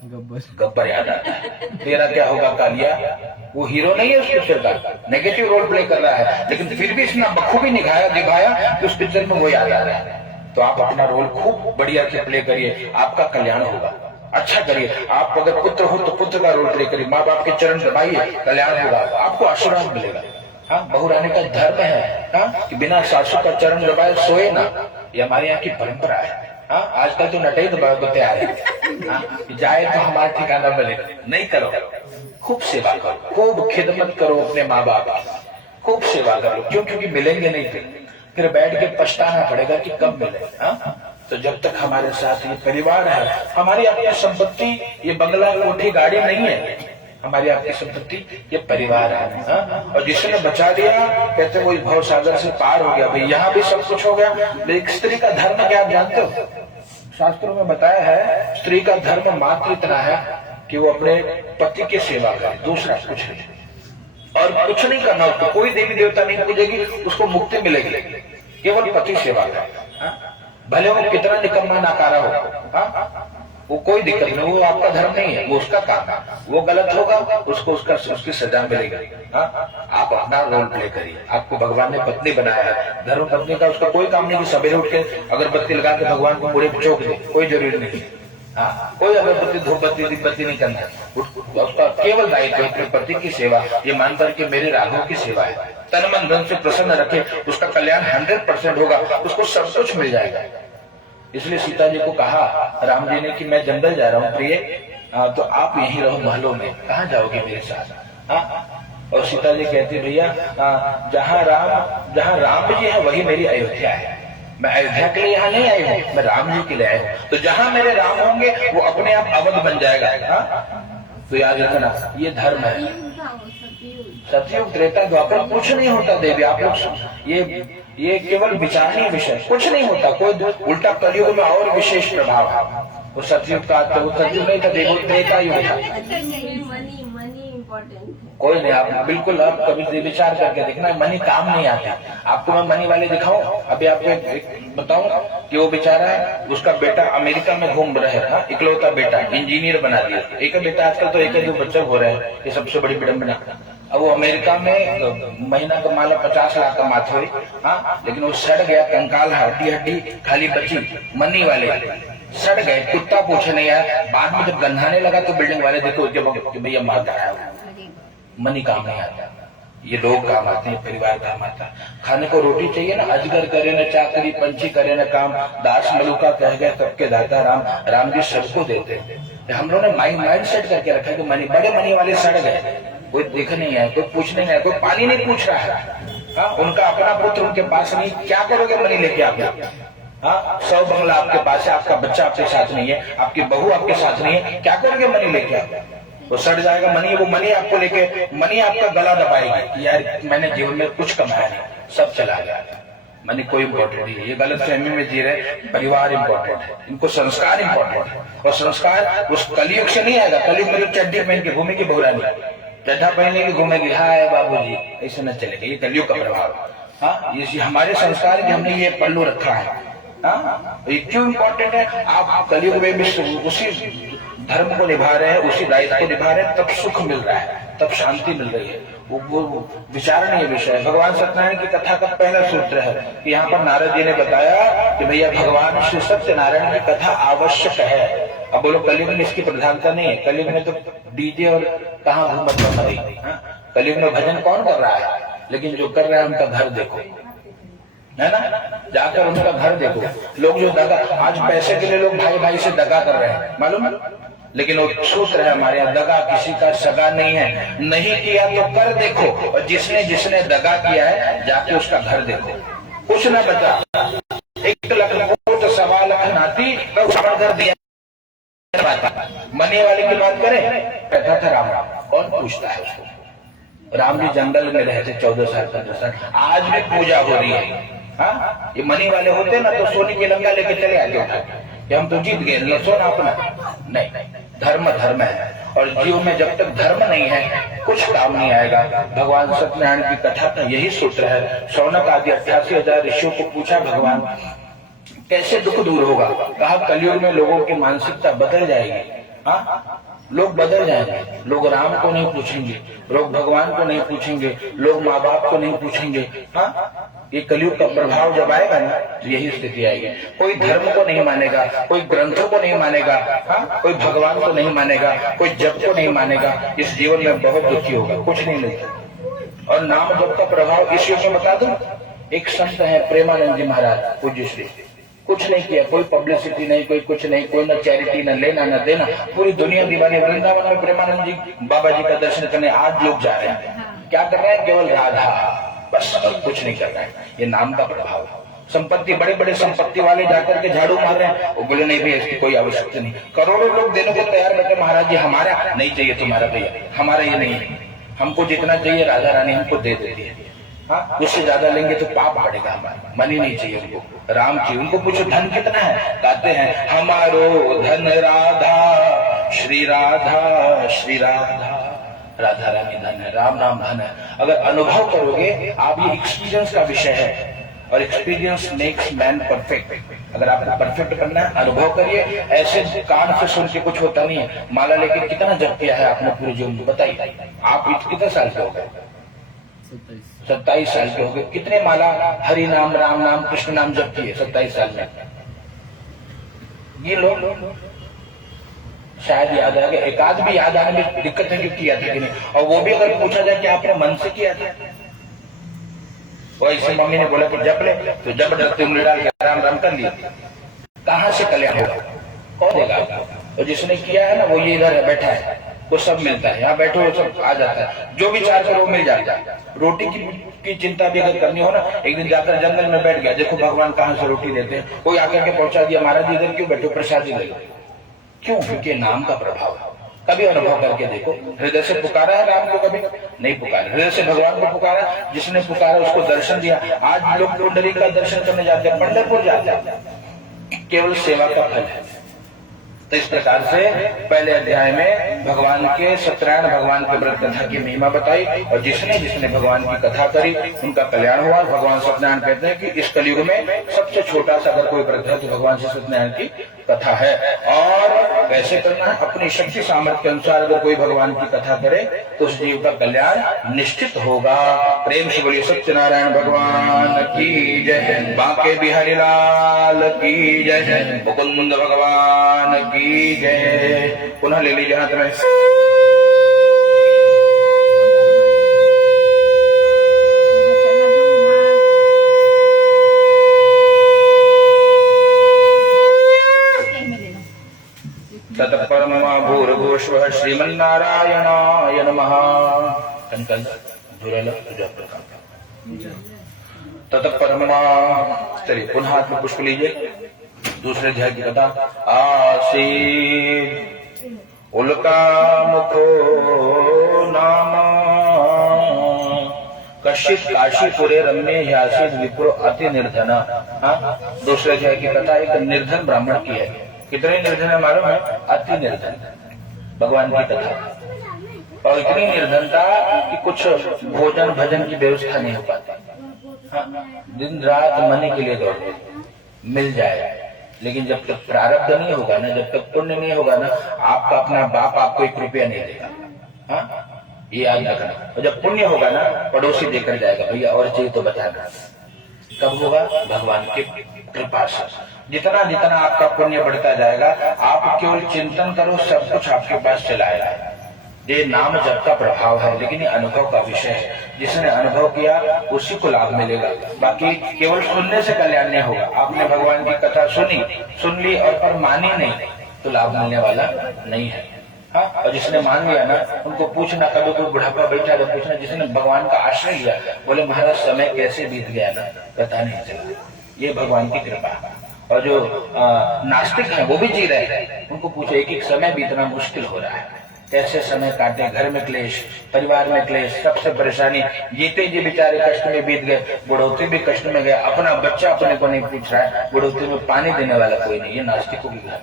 गब्बर याद आता है। तेरा क्या होगा कालिया, वो हीरो नहीं है उस पिक्चर का, नेगेटिव रोल प्ले कर रहा है, लेकिन फिर भी इतना बखूबी निभाया कि उस पिक्चर में वो याद आ रहा है। तो आप अपना रोल खूब बढ़िया से प्ले करिए, आपका कल्याण होगा। अच्छा करिए। आप अगर पुत्र हो तो पुत्र का रोल प्ले करिए, माँ बाप के चरण दबाइए, कल्याण होगा, आपको आशीर्वाद मिलेगा। हाँ, बहू रानी का धर्म है, हाँ, कि बिना सासू का चरण दबाए सोए ना, ये हमारे यहाँ की परंपरा है। हाँ, आजकल तो नटे दबा को तैयार है, जाए तो हमारा ठिकाना मिले। नहीं करो, खूब सेवा करो, खूब खिदमत करो अपने माँ बाप की, खूब सेवा करो। क्यों? क्योंकि मिलेंगे नहीं, फिर बैठ के पछताना पड़ेगा कि कब मिले। हाँ, तो जब तक हमारे साथ ये परिवार है, हमारी अपनी संपत्ति ये बंगला कोठी गाड़ी नहीं है, हमारी आपकी संपत्ति ये परिवार है। और जिसने बचा लिया, कहते वो भव सागर से पार हो गया। भाई यहाँ भी सब कुछ हो गया। लेकिन स्त्री का धर्म क्या आप जानते हो? शास्त्रों में बताया है, स्त्री का धर्म मात्र इतना है कि वो अपने पति की सेवा करे, दूसरा कुछ नहीं। और कुछ नहीं करना उसको, कोई देवी देवता नहीं पूजेगी, उसको मुक्ति मिलेगी, केवल पति सेवा करे। भले वो कितना निकम्मा नाकारा हो, वो कोई दिक्कत नहीं, वो आपका धर्म नहीं है, वो उसका काम है। वो गलत होगा, उसको उसकी सजा मिलेगी। आप अपना रोल प्ले करिए। आपको भगवान ने पत्नी बनाया है, धर्म पत्नी का उसका कोई काम नहीं कि सवेरे उठ के अगरबत्ती लगा के भगवान को पूरे चौक दे, कोई जरूरी नहीं। हाँ, कोई अगरबत्ती धूपबत्ती दीपबत्ती नहीं करना, उसका केवल दायित्व अपने पति की सेवा, ये मानकर के मेरे राघव की सेवा है। तन मन धन से प्रसन्न रखे, उसका कल्याण 100% होगा, उसको सब कुछ मिल जाएगा। इसलिए सीता जी को कहा राम जी ने कि मैं जंगल जा रहा हूँ प्रिय, तो आप यहीं रहो महलों में, कहाँ जाओगे मेरे साथ? और सीता जी कहती भैया जहाँ राम जी है वही मेरी अयोध्या है। मैं अयोध्या के लिए यहाँ नहीं आई हूँ, मैं राम जी के लिए आई हूँ। तो जहाँ मेरे राम होंगे वो अपने आप अवध बन जाएगा। तो याद रखना, ये धर्म है। सतयुग त्रेता द्वापर कुछ नहीं होता देवी, आप लोग ये केवल विचारणीय विषय, कुछ नहीं होता। कोई उल्टा कलयुग में और विशेष प्रभाव है। वो सतयुग का सतयुग नहीं था, देखो त्रेता युग था। कोई नहीं, आप बिल्कुल आप कभी विचार करके देखना, मनी काम नहीं आता। आपको मैं मनी वाले दिखाऊं? अभी आपको एक बताऊं कि वो बेचारा है, उसका बेटा अमेरिका में घूम रहा है, इकलौता बेटा, इंजीनियर बना दिया। एक बेटा, आजकल तो एक दो बच्चे हो रहे हैं, ये सबसे बड़ी विडंबना। अब वो अमेरिका में महीना कमाला 50 लाख कमाते हुए, हाँ, लेकिन वो सड़ गया, कंकाल हड्डी खाली बची, मनी वाले। सड़ गए, कुत्ता पूछे नहीं आया। बाद में जब गंधाने लगा तो बिल्डिंग वाले देखो जब भैया मार कराया, मनी काम नहीं आता, ये लोग काम आते हैं, परिवार काम आता है। खाने को रोटी चाहिए ना, अजगर करे न चाकरी, पंछी करे न काम, दास मलुका कह गए सबके दाता राम, राम जी सबको देते हैं। हम लोगों ने माइंड सेट करके रखा है कि मनी, बड़े मनी वाले सड़ गए, कोई देख नहीं है, कोई पूछने नहीं है, कोई पानी नहीं पूछ रहा है। उनका अपना पुत्र उनके पास नहीं, क्या करोगे मनी लेके आके? 100 बंगला आपके पास है, आपका बच्चा आपके साथ नहीं है, आपकी बहू आपके साथ नहीं है, क्या करोगे मनी लेके आके? वो सड़ जाएगा मनी, वो मनी आपको लेके, मनी आपका गला दबाएगी, यार मैंने जीवन में कुछ कमाया नहीं, सब चला गया, मनी कोई इंपॉर्टेंट नहीं है। ये गलत फहमी में जी रहे, परिवार इंपॉर्टेंट है, इनको संस्कार इंपॉर्टेंट है। और संस्कार उस कलयुग से नहीं आएगा। कलयुग में जो चड्डी पहन के घूमेगी बहुरानी, चड्ढा पहनने की घूमेगी, हाय बाबूजी, ऐसे न चलेगा, ये कलयुग का प्रभाव। ये हमारे संस्कार की हमने ये पल्लू रखा है। ये क्यों इंपॉर्टेंट है? आप कलयुग में भी उसी धर्म को निभा रहे हैं, उसी दायित्व को निभा रहे हैं, तब सुख मिल रहा है, तब शांति मिल रही है। वो विचारणीय विषय है। भगवान सत्यनारायण की कथा का पहला सूत्र है कि यहाँ पर नारद जी ने बताया कि भैया भगवान श्री सत्यनारायण की कथा आवश्यक है। अब बोलो कलयुग में इसकी प्रधानता नहीं है, कलयुग में तो डीजे और कहाँ घूमत बन रही, कलयुग में भजन कौन कर रहा है? लेकिन जो कर रहा है उनका घर देखो, है ना, जाकर उनका घर देखो। लोग जो दगा, आज पैसे के लिए लोग भाई भाई से दगा कर रहे हैं, मालूम है? लेकिन वो सूत्र है हमारे यहाँ, दगा किसी का सगा नहीं है, नहीं किया तो कर देखो, और जिसने जिसने दगा किया है जाके उसका घर देखो, कुछ ना बचा। 1 लाख तो 1.25 लाख नाती तो घर दिया। मनी वाले की बात करें, कहता था राम, कौन पूछता है उसको? राम जी जंगल में रहते 14 साल 15 साल, आज भी पूजा हो रही है। ये मनी वाले होते ना तो सोने की लंका लेके चले आते कि हम तो जीत गए, सोना अपना नहीं। धर्म धर्म है, और जीव में जब तक धर्म नहीं है कुछ काम नहीं आएगा। भगवान सत्यनारायण की कथा का यही सूत्र है। शौनक आदि 88,000 ऋषियों को पूछा भगवान कैसे दुख दूर होगा? कहा कलयुग में लोगों की मानसिकता बदल जाएगी। लोग बदल जाएंगे, लोग राम को नहीं पूछेंगे, लोग भगवान को नहीं पूछेंगे, लोग माँ बाप को नहीं पूछेंगे। ये कलयुग का प्रभाव जब आएगा ना तो यही स्थिति आएगी। कोई धर्म को नहीं मानेगा, कोई ग्रंथों को नहीं मानेगा, कोई भगवान को नहीं मानेगा, कोई जप को नहीं मानेगा। इस जीवन में बहुत दुखी होगा, कुछ नहीं मिलता। और नाम जप का प्रभाव इस युग में बता दूं, एक संत है प्रेमानंद जी महाराज पूज्य श्री, कुछ नहीं किया, कोई पब्लिसिटी नहीं, कोई कुछ नहीं, कोई न चैरिटी न लेना न देना, पूरी दुनिया दीवानी। वृंदावन में प्रेमानंद जी बाबा जी का दर्शन करने आज लोग जा रहे हैं, क्या कर रहे हैं? केवल राधा, बस, और कुछ नहीं कर रहे हैं। ये नाम का प्रभाव। संपत्ति, बड़े बड़े संपत्ति वाले जाकर के झाड़ू मार रहे हैं, वो बोले नहीं भैया इसकी कोई आवश्यकता नहीं। करोड़ों लोग देने को तैयार बैठे, महाराज जी हमारा नहीं चाहिए, तुम्हारा भैया हमारा ये नहीं है, हमको जितना चाहिए राधा रानी हमको दे देती है। उससे ज्यादा लेंगे तो पाप बढ़ेगा हमारा, मनी नहीं चाहिए उनको, राम चाहिए। उनको पूछो धन कितना है? कहते हैं हमारो धन राधा, श्री राधा श्री राधा, राधा रानी धन है, राम नाम धन है। अगर अनुभव करोगे आप, ये एक्सपीरियंस का विषय है, और एक्सपीरियंस मेक्स मैन परफेक्ट। अगर आपको परफेक्ट करना है अनुभव करिए। ऐसे कान से सुन के कुछ होता नहीं है। माला लेके कितना जप किया है आपने पूरे जीवन में? बताइए आप कितने साल के हो गए? 27 साल के हो गए। कितने माला हरि नाम, राम नाम, कृष्ण नाम जप किए 27 साल में? ये लोग शायद याद आ गया, एकाध भी याद आने में दिक्कत है कि किया था कि नहीं। और वो भी अगर पूछा जाए कि आपने मन से किया था, और इसे मम्मी ने बोला कि जप ले, तो जब डरते उंगली डाल के राम राम कर लिए, कहां से कल्याण होगा? कौन देगा आपको? और जिसने किया है ना वो ये इधर बैठा है, वो सब मिलता है। यहाँ बैठो वो सब आ जाता है, जो भी चाह करो मिल जाता है। रोटी की चिंता भी अगर करनी हो ना, एक दिन जाकर जंगल में बैठ गया, देखो भगवान कहाँ से रोटी देते हैं, कोई आकर के पहुंचा दिया, महाराज जी इधर क्यों बैठो, प्रसादी ले लो। क्यों? क्योंकि नाम का प्रभाव। कभी अनुभव करके देखो, हृदय से पुकारा है राम को? कभी नहीं पुकारा। हृदय से भगवान को पुकारा, जिसने पुकारा उसको दर्शन दिया। आज लोग पुंडरीक का दर्शन करने जाते हैं, पंढरपुर जाते हैं, केवल सेवा का फल है। तो इस प्रकार से पहले अध्याय में भगवान के सत्यनारायण भगवान के व्रत कथा की महिमा बताई, और जिसने जिसने भगवान की कथा करी उनका कल्याण हुआ। भगवान सत्यनारायण कहते हैं कि इस कलयुग में सबसे छोटा सा अगर कोई व्रत है तो भगवान श्री सत्यनारायण की कथा है। और कैसे करना है, अपनी शक्ति सामर्थ्य के अनुसार अगर कोई भगवान की कथा करे तो उस जीव का कल्याण निश्चित होगा। प्रेम से बोलिए सत्यनारायण भगवान की जय, बांके बिहारी लाल की जय, मुकुंद भगवान की जय। पुनः ले लीजिए हाथ में। तत्परमा भूर्भुवस्वः श्रीमन्नारायणाय नमः। कंकल झुरल तुझा प्रताप। तत्परमा, चलिए पुनः हाथ में पुष्प लीजिए। दूसरे अध्याय की कथा। आसी उल्का मुखो नाम कश्चित काशीपुरे रम्य ह्यासीत विप्रो अति निर्धन। दूसरे अध्याय की कथा एक निर्धन ब्राह्मण की है। कितने निर्धन है मालूम है? अति निर्धन भगवान की कथा। और इतनी निर्धनता कि कुछ भोजन भजन की व्यवस्था नहीं हो पाती। दिन रात मनी के लिए दौड़ते, मिल जाए, लेकिन जब तक प्रारब्ध नहीं होगा ना, जब तक पुण्य नहीं होगा ना, आपका अपना बाप आपको 1 रुपया नहीं देगा। ये याद रखना। और जब पुण्य होगा ना, पड़ोसी देकर जाएगा, भैया और चाहिए तो बताना। कब होगा? भगवान की कृपा से। जितना जितना आपका पुण्य बढ़ता जाएगा, आप केवल चिंतन करो, सब कुछ आपके पास चला आएगा। ये नाम जप का प्रभाव है, लेकिन ये अनुभव का विषय है। जिसने अनुभव किया उसी को लाभ मिलेगा। बाकी केवल सुनने से कल्याण नहीं होगा। आपने भगवान की कथा सुन ली और पर मानी नहीं तो लाभ मिलने वाला नहीं है। हाँ, और जिसने मान लिया ना, उनको पूछना, कभी कोई बुढ़ापा बैठा तो पूछना, जिसने भगवान का आश्रय लिया, बोले महाराज समय कैसे बीत गया ना, पता नहीं चला। ये भगवान की कृपा। और जो नास्तिक है वो भी जी रहे हैं, उनको पूछो एक एक समय बीतना मुश्किल हो रहा है, कैसे समय काटे, घर में क्लेश, परिवार में क्लेश, सबसे परेशानी, जीते जी बेचारे कष्ट में बीत गए, बुढ़ौती भी कष्ट में गए, अपना बच्चा अपने को नहीं पूछ रहा है, बुढ़ौती में पानी देने वाला कोई नहीं। ये नास्तिकों के घर,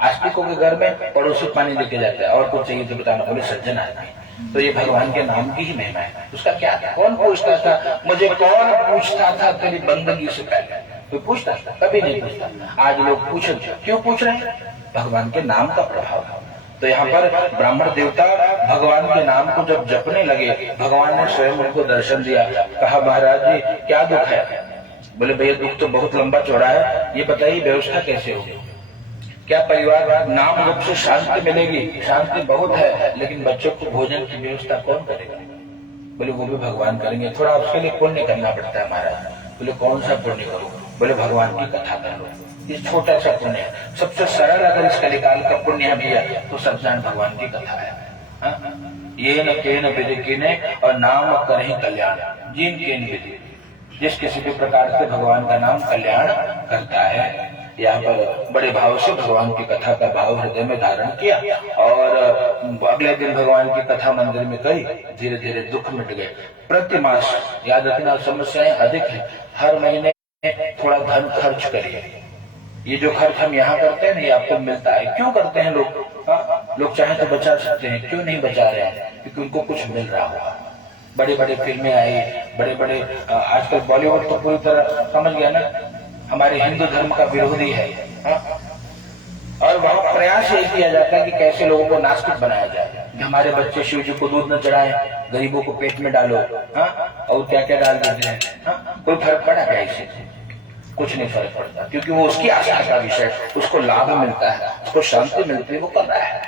आस्तिकों के घर में पड़ोसी पानी देके जाता है, और कुछ चाहिए तो बताना, बोले सज्जन आदमी। तो ये भगवान के नाम की ही महिमा है। उसका क्या था? कौन पूछता था मुझे, कौन पूछता था तेरी बंदगी से पहले? कोई पूछता था? कभी नहीं पूछता। आज लोग पूछे, क्यों पूछ रहे हैं? भगवान के नाम का प्रभाव। तो यहाँ पर ब्राह्मण देवता भगवान के नाम को जब जपने लगे, भगवान ने स्वयं उनको दर्शन दिया। कहा महाराज जी क्या दुख है? बोले भैया दुख तो बहुत लंबा चौड़ा है, ये बताइए व्यवस्था कैसे होगी? क्या परिवार नाम रूप से शांति मिलेगी? शांति बहुत है, लेकिन बच्चों को भोजन की व्यवस्था कौन करेगा? बोले वो भी भगवान करेंगे। थोड़ा उसके लिए पुण्य करना पड़ता है महाराज। बोले कौन सा पुण्य करो? बोले भगवान की कथा कर लो। ये छोटा सा पुण्य है, सबसे सरल अगर इस कलिकाल का पुण्य है भैया तो सत्यनारायण भगवान की कथा है। ये न के न विधि कीने और नाम करहि कल्याण, जिन के विधि, जिस किसी भी प्रकार से भगवान का नाम कल्याण करता है। यहाँ पर बड़े भाव से भगवान की कथा का भाव हृदय में धारण किया, और अगले दिन भगवान की कथा मंदिर में कही। धीरे धीरे दुख मिट गए। प्रति मास, याद रखना समस्याएं अधिक है, हर महीने थोड़ा धन खर्च करिए। ये जो खर्च हम यहाँ करते हैं ना, ये आपको मिलता है। क्यों करते हैं लोग? लोग चाहे तो बचा सकते हैं, क्यों नहीं बचा रहे हैं? क्योंकि उनको कुछ मिल रहा होगा। बड़े बड़े फिल्में आई, बड़े बड़े आजकल बॉलीवुड तो पूरी तरह समझ गया ना, हमारे हिंदू धर्म का विरोधी है। और वहाँ प्रयास ये किया जाता है कि कैसे लोगों को नास्तिक बनाया जाए। हमारे बच्चे शिव जी को दूध न चढ़ाएं, गरीबों को पेट में डालो, और क्या क्या डाल देते हैं। कोई फर्क पड़ा क्या इससे? कुछ नहीं फर्क पड़ता, क्योंकि वो उसकी आस्था का विषय, उसको लाभ मिलता है, उसको शांति मिलती है, वो कर रहा है।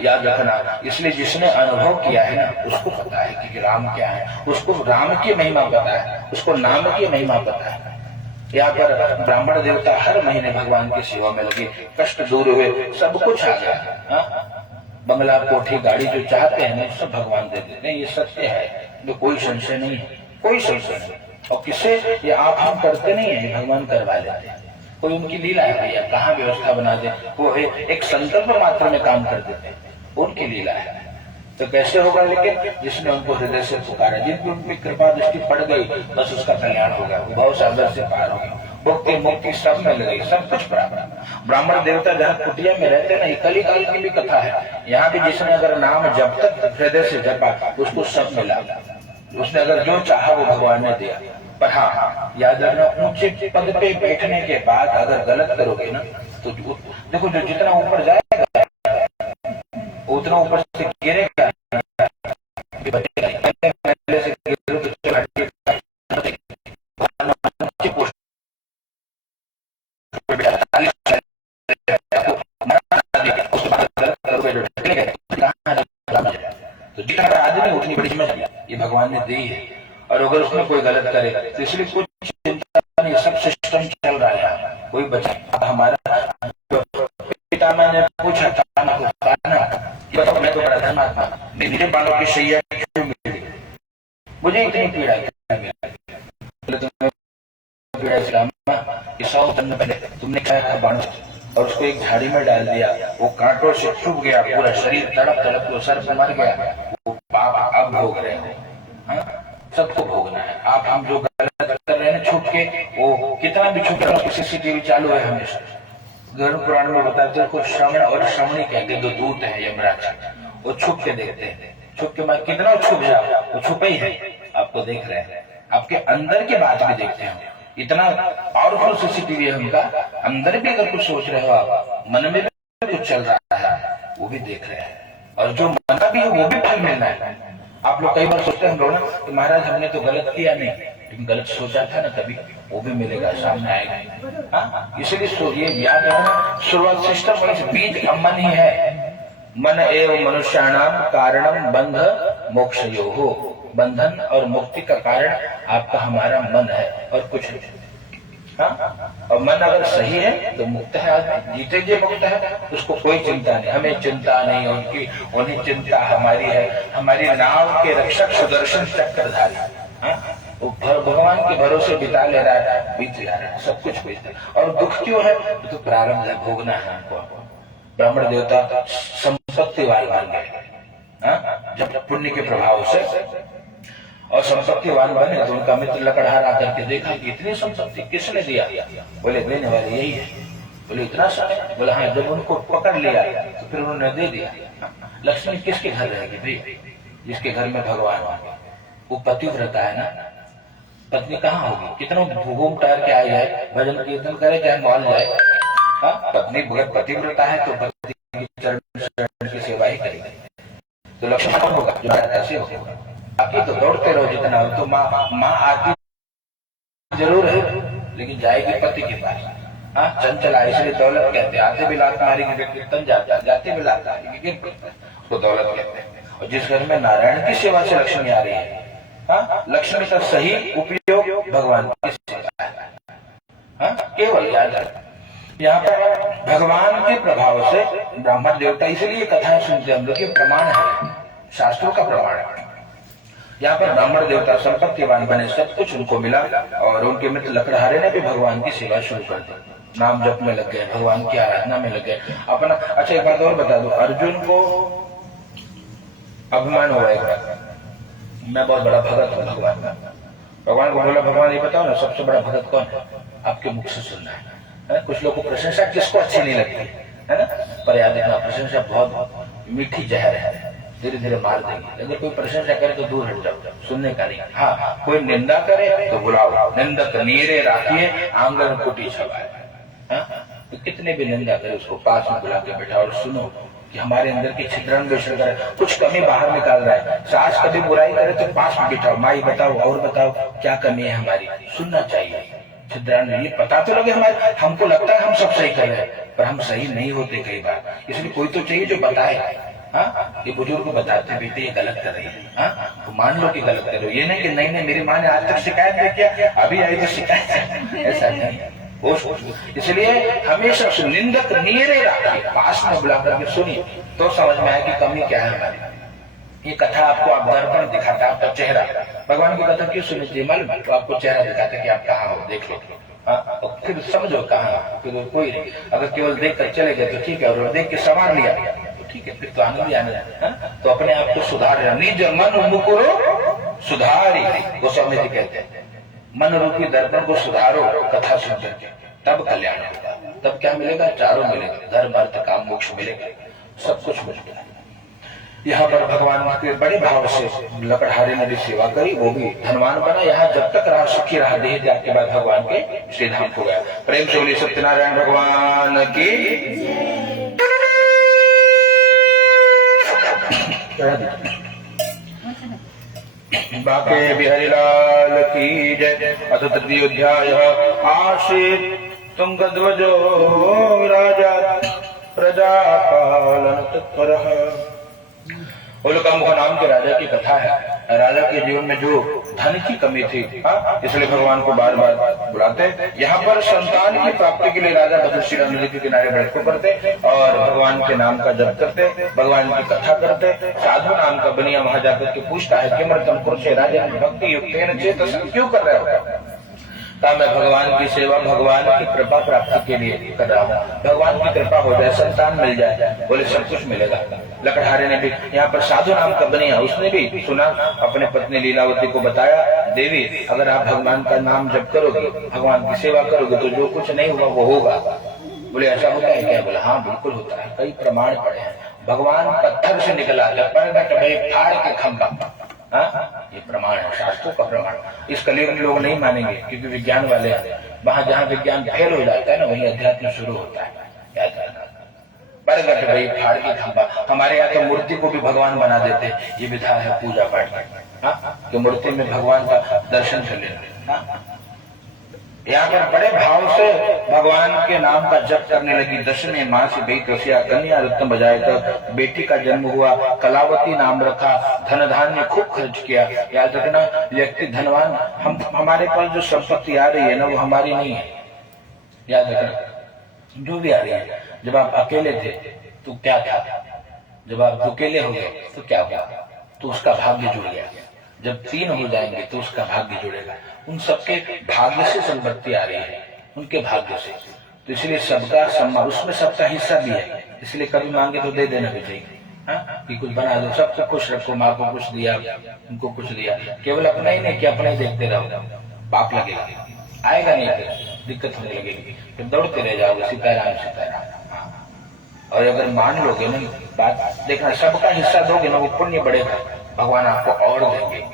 याद रखना, इसलिए जिसने अनुभव किया है ना, उसको पता है कि राम क्या है, उसको राम की महिमा पता है, उसको नाम की महिमा पता है। यहाँ पर ब्राह्मण देवता हर महीने भगवान की सेवा में लगे, कष्ट दूर हुए, सब कुछ आ गया। बंगला, कोठी, गाड़ी जो चाहते हैं ना, सब भगवान दे देते हैं। ये सत्य है, तो कोई संशय नहीं है, कोई संशय नहीं। और किससे? ये आप हम करते नहीं है, भगवान करवा लेते हैं। कोई उनकी लीला है भैया, कहाँ व्यवस्था बना दे, वो एक संकल्प मात्र में काम कर देते हैं, उनकी लीला है। तो कैसे होगा? लेकिन जिसने उनको हृदय से पुकारा, जिनकी उनकी कृपा दृष्टि पड़ गई, बस उसका कल्याण हो गया, भाव सागर से पार हो गया। भक्ति मुक्ति सब में लगी, सब कुछ प्राप्त। ब्राह्मण देवता जहाँ कुटिया में रहते ना, ये कली काल की भी कथा है। यहाँ भी जिसने अगर नाम जब तक हृदय से जपा उसको सब मिला, उसने अगर जो चाहा वो भगवान ने दिया। पर हाँ याद रखना, ऊंचे पद पे बैठने के बाद अगर गलत करोगे ना तो देखो जो जितना ऊपर जाएगा उतना ऊपर से गिरेगा। तो जितना आदमी उतनी बड़ी हिम्मत ये भगवान ने दी है। और अगर उसमें कोई गलत करे तो इसलिए कुछ चिंता नहीं, सब सिस्टम चल रहा है, कोई बचा। हमारा पिता मैंने पूछा था मैं तो बड़ा धर्मात्मा, मेरे बालों की सैया क्यों मिली, मुझे इतनी पीड़ा पहले तुमने क्या था बाणों और उसको एक झाड़ी में डाल दिया, वो कांटों से चुभ गया, पूरा शरीर तड़प तड़प वो सर से मर गया। वो पाप अब भोग रहे हो, सबको भोगना है। आप हम जो गलत कर रहे हैं छुप के, वो कितना भी छुप रहा है, सीसीटीवी चालू है हमेशा। गरुड़ पुराण में बताते हैं, कुछ श्रवण और श्रवणी कहते दो दूत है यमराज, वो छुप के देखते हैं। छुप के बाद कितना छुप जाओ वो छुपे ही है, आपको देख रहे हैं, आपके अंदर की बात भी देखते हैं। इतना पावरफुल सीसीटीवी है उनका, अंदर भी अगर कुछ सोच रहे हो आप, मन में भी कुछ चल रहा है, वो भी देख रहे हैं। और जो मना भी है वो भी फल मिलना है। आप लोग कई बार सोचते हैं ना कि महाराज हमने तो गलत किया नहीं, लेकिन गलत सोचा था ना, कभी वो भी मिलेगा, सामने आएगा। इसलिए ये याद रखना, शुरुआत सिस्टम बीज मन ही है। मन एवं मनुष्याणाम कारणम बंध मोक्षयोः, बंधन और मुक्ति का कारण आपका हमारा मन है और कुछ नहीं। और मन अगर सही है तो मुक्त है आदमी, जीते जी मुक्त है, उसको कोई चिंता नहीं, हमें चिंता नहीं उनकी, उन्हें चिंता हमारी है। हमारी नाव के रक्षक सुदर्शन चक्रधारी, वो भगवान के भरोसे बिता ले रहा है, बीत जा रहा है, सब कुछ बीत। और दुख क्यों है तो प्रारब्ध है, भोगना है हमको। ब्राह्मण देवता संपत्तिवान बन गए जब पुण्य के प्रभाव से, और संपत्तिवान बने तो उनका मित्र लकड़हार आकर के देखा कि इतनी संपत्ति किसने दिया, बोले देने वाले यही है। बोले इतना सा, बोले हाँ। जब उनको पकड़ लिया तो फिर उन्होंने दे दिया। लक्ष्मी किसके घर रहेगी भाई, जिसके घर में भगवान हो, वो पतिव्रता है ना। पत्नी कहाँ होगी, कितना घूम टहल के आई है, भजन कीर्तन करे चाहे मॉल जाए, पत्नी पतिव्रता है तो पति की चरण की सेवा ही करेगी। तो लक्ष्मण कौन होगा, जो ऐसे होगा। बाकी तो दौड़ते रहो जितना हो, तो माँ आती जरूर है लेकिन जाएगी पति के पास। चंचला इसलिए दौलत कहते हैं, आते भी लात मारेंगे कीर्तन जाता, जाते भी लात मारेंगे तो दौलत कहते हैं। और जिस घर में नारायण की सेवा से लक्ष्मी आ रही है, लक्ष्मी का सही उपयोग भगवान की सेवा है। केवल याद रखें, यहाँ पर भगवान के प्रभाव से ब्राह्मण देवता, इसलिए कथाएं सुनते हम लोग, ये प्रमाण है, शास्त्रों का प्रमाण है। यहाँ पर ब्राह्मण देवता संपत्तिवान बने, सब कुछ उनको मिला। और उनके मित्र लकड़हारे ने भी भगवान की सेवा शुरू कर दी, नाम जप में लग गए, भगवान की आराधना में लग गए अपना। अच्छा एक बात और बता दो, अर्जुन को अभिमान हुआ एक बार, मैं बहुत बड़ा भगत हूँ भगवान का। भगवान को बोला, भगवान ये बताओ ना सबसे बड़ा भगत कौन है, आपके मुख से सुनना है। कुछ लोगों को प्रशंसा किसको अच्छी नहीं लगती है ना, पर याद रखना प्रशंसा बहुत मीठी जहर है, धीरे धीरे मार देंगे। अगर कोई प्रशंसा करे तो दूर हट जाओ, सुनने का नहीं। हाँ कोई निंदा करे तो बुलाओ, निंदक नीरे राखिए आंगन कुटी छवाए। तो कितने भी निंदा करे उसको पास में बुला के बैठा और सुनो कि हमारे अंदर की छिद्रन विषय करे, कुछ कमी बाहर निकाल रहा है। सास कभी बुराई करे तो पास में बिठाओ, माई बताओ और बताओ क्या कमी है हमारी, सुनना चाहिए। छिद्रन ये पता तो लगे हमारे, हमको लगता है हम सब सही कर रहे हैं पर हम सही नहीं होते कई बार, इसलिए कोई तो चाहिए जो बताए। ये बुजुर्ग बताते बेटे ये गलत कर रही है, तो मान लो कि गलत कर रहे हो। ये नहीं कि नहीं मेरी माँ ने आज तक शिकायत नहीं किया, अभी आई तो शिकायत, ऐसा नहीं। इसलिए हमेशा निंदक नीरे रखिए, पास में बुला करके सुनिए तो समझ में आए कि कमी क्या है हमारी। ये कथा आपको आप दर्पण दिखाता है, आपका चेहरा। भगवान की कथा क्यों सुनी चाहिए मालूम, तो आपको चेहरा दिखाता है कि आप कहाँ हो, देख लो। और फिर समझो कहाँ, फिर कोई नहीं। अगर केवल देख कर चले गए तो ठीक है, और देख के संवार लिया ठीक है, फिर तो आनंद आने जाए। तो अपने आप को सुधार, निज मन मुकुरो सुधारी, गोस्वामी जी कहते हैं मन रूपी दर्पण को सुधारो कथा सुन करके, तब कल्याण होगा। तब क्या मिलेगा? चारों मिलेगा, धर्म अर्थ काम मोक्ष मिलेगा, सब कुछ मिलेगा। यहाँ पर भगवान के बड़े भाव से लकड़हारे ने भी सेवा करी, वो भी धनवान बना। यहाँ जब तक रहा सुखी रहा, देह त्याग के बाद भगवान के श्री धाम को गया। प्रेम से बोलिए सत्यनारायण भगवान की। बाके बिहारी लाल की जय। अथ तृतीयोध्याय आसीत् तुंगध्वजो राजा प्रजा पालन तत्परः। उल्कामुख नाम के राजा की कथा है। राजा के जीवन में जो धन की कमी थी, इसलिए भगवान को बार बार बुलाते। यहाँ पर संतान की प्राप्ति के लिए राजा भद्रशिला नदी के किनारे बैठे पड़ते और भगवान के नाम का जप करते, भगवान की कथा करते। साधु नाम का बनिया वहां जाकर के पूछता है, किमर्थम कुरुषे राजा भक्ति युक्तेन चेतसा, क्यों कर रहे हो? मैं भगवान की सेवा, भगवान की कृपा प्राप्ति के लिए कर रहा हूँ। भगवान की कृपा हो जाए, संतान मिल जाए, बोले सब कुछ मिलेगा। लकड़हारे ने भी यहाँ पर साधु नाम का बनिया, उसने भी सुना, अपने पत्नी लीलावती को बताया, देवी अगर आप भगवान का नाम जप करोगे, भगवान की सेवा करोगे, तो जो कुछ नहीं हुआ वो होगा। बोले ऐसा होता है क्या? बोले हाँ बिल्कुल होता है, कई प्रमाण पड़े हैं। भगवान पत्थर से निकला, फाड़ के खंभा, ये प्रमाण है, शास्त्रों का प्रमाण। इस कलयुग में लोग नहीं मानेंगे क्योंकि विज्ञान वाले हैं। वहां जहाँ विज्ञान फेल हो जाता है ना, वहीं अध्यात्म शुरू होता है। याद रखना, बरगद भाई फाड़ की खंभा। हमारे यहाँ तो मूर्ति को भी भगवान बना देते, ये विधा है पूजा पाठ की, कि मूर्ति में भगवान का दर्शन कर लेते। यहाँ पर बड़े भाव से भगवान के नाम का जप करने लगी। दशमी माँ से बेटी रसिया, कन्या रत्न बजाए, तक बेटी का जन्म हुआ, कलावती नाम रखा, धन धान्य खूब खर्च किया। याद रखना, व्यक्ति धनवान, हमारे पास जो संपत्ति आ रही है ना, वो हमारी नहीं है। याद रखना, जो भी आ रही है। जब आप अकेले थे तो क्या था, जब आप अकेले हो गए तो क्या हुआ, तो उसका भाग्य जुड़ गया। जब तीन हो जाएंगे तो उसका भाग्य जुड़ेगा। उन सबके भाग्य से संपत्ति आ रही है, उनके भाग्य से। तो इसलिए सबका सम्मान, उसमें सबका हिस्सा भी है। इसलिए कभी मांगे तो दे देना भी चाहिए, कि कुछ बना दो, सबको खुश रखो। माँ को कुछ दिया, उनको कुछ दिया, केवल अपना ही नहीं कि अपना ही देखते रहो, पाप लगेगा, आएगा नहीं, दिक्कत होने लगेगी, फिर दौड़ते रह जाओगे सीताराम सीताराम। और अगर मान लोगे ना बात, देखना सबका हिस्सा दोगे ना, वो पुण्य बढ़ेगा, भगवान आपको और देंगे।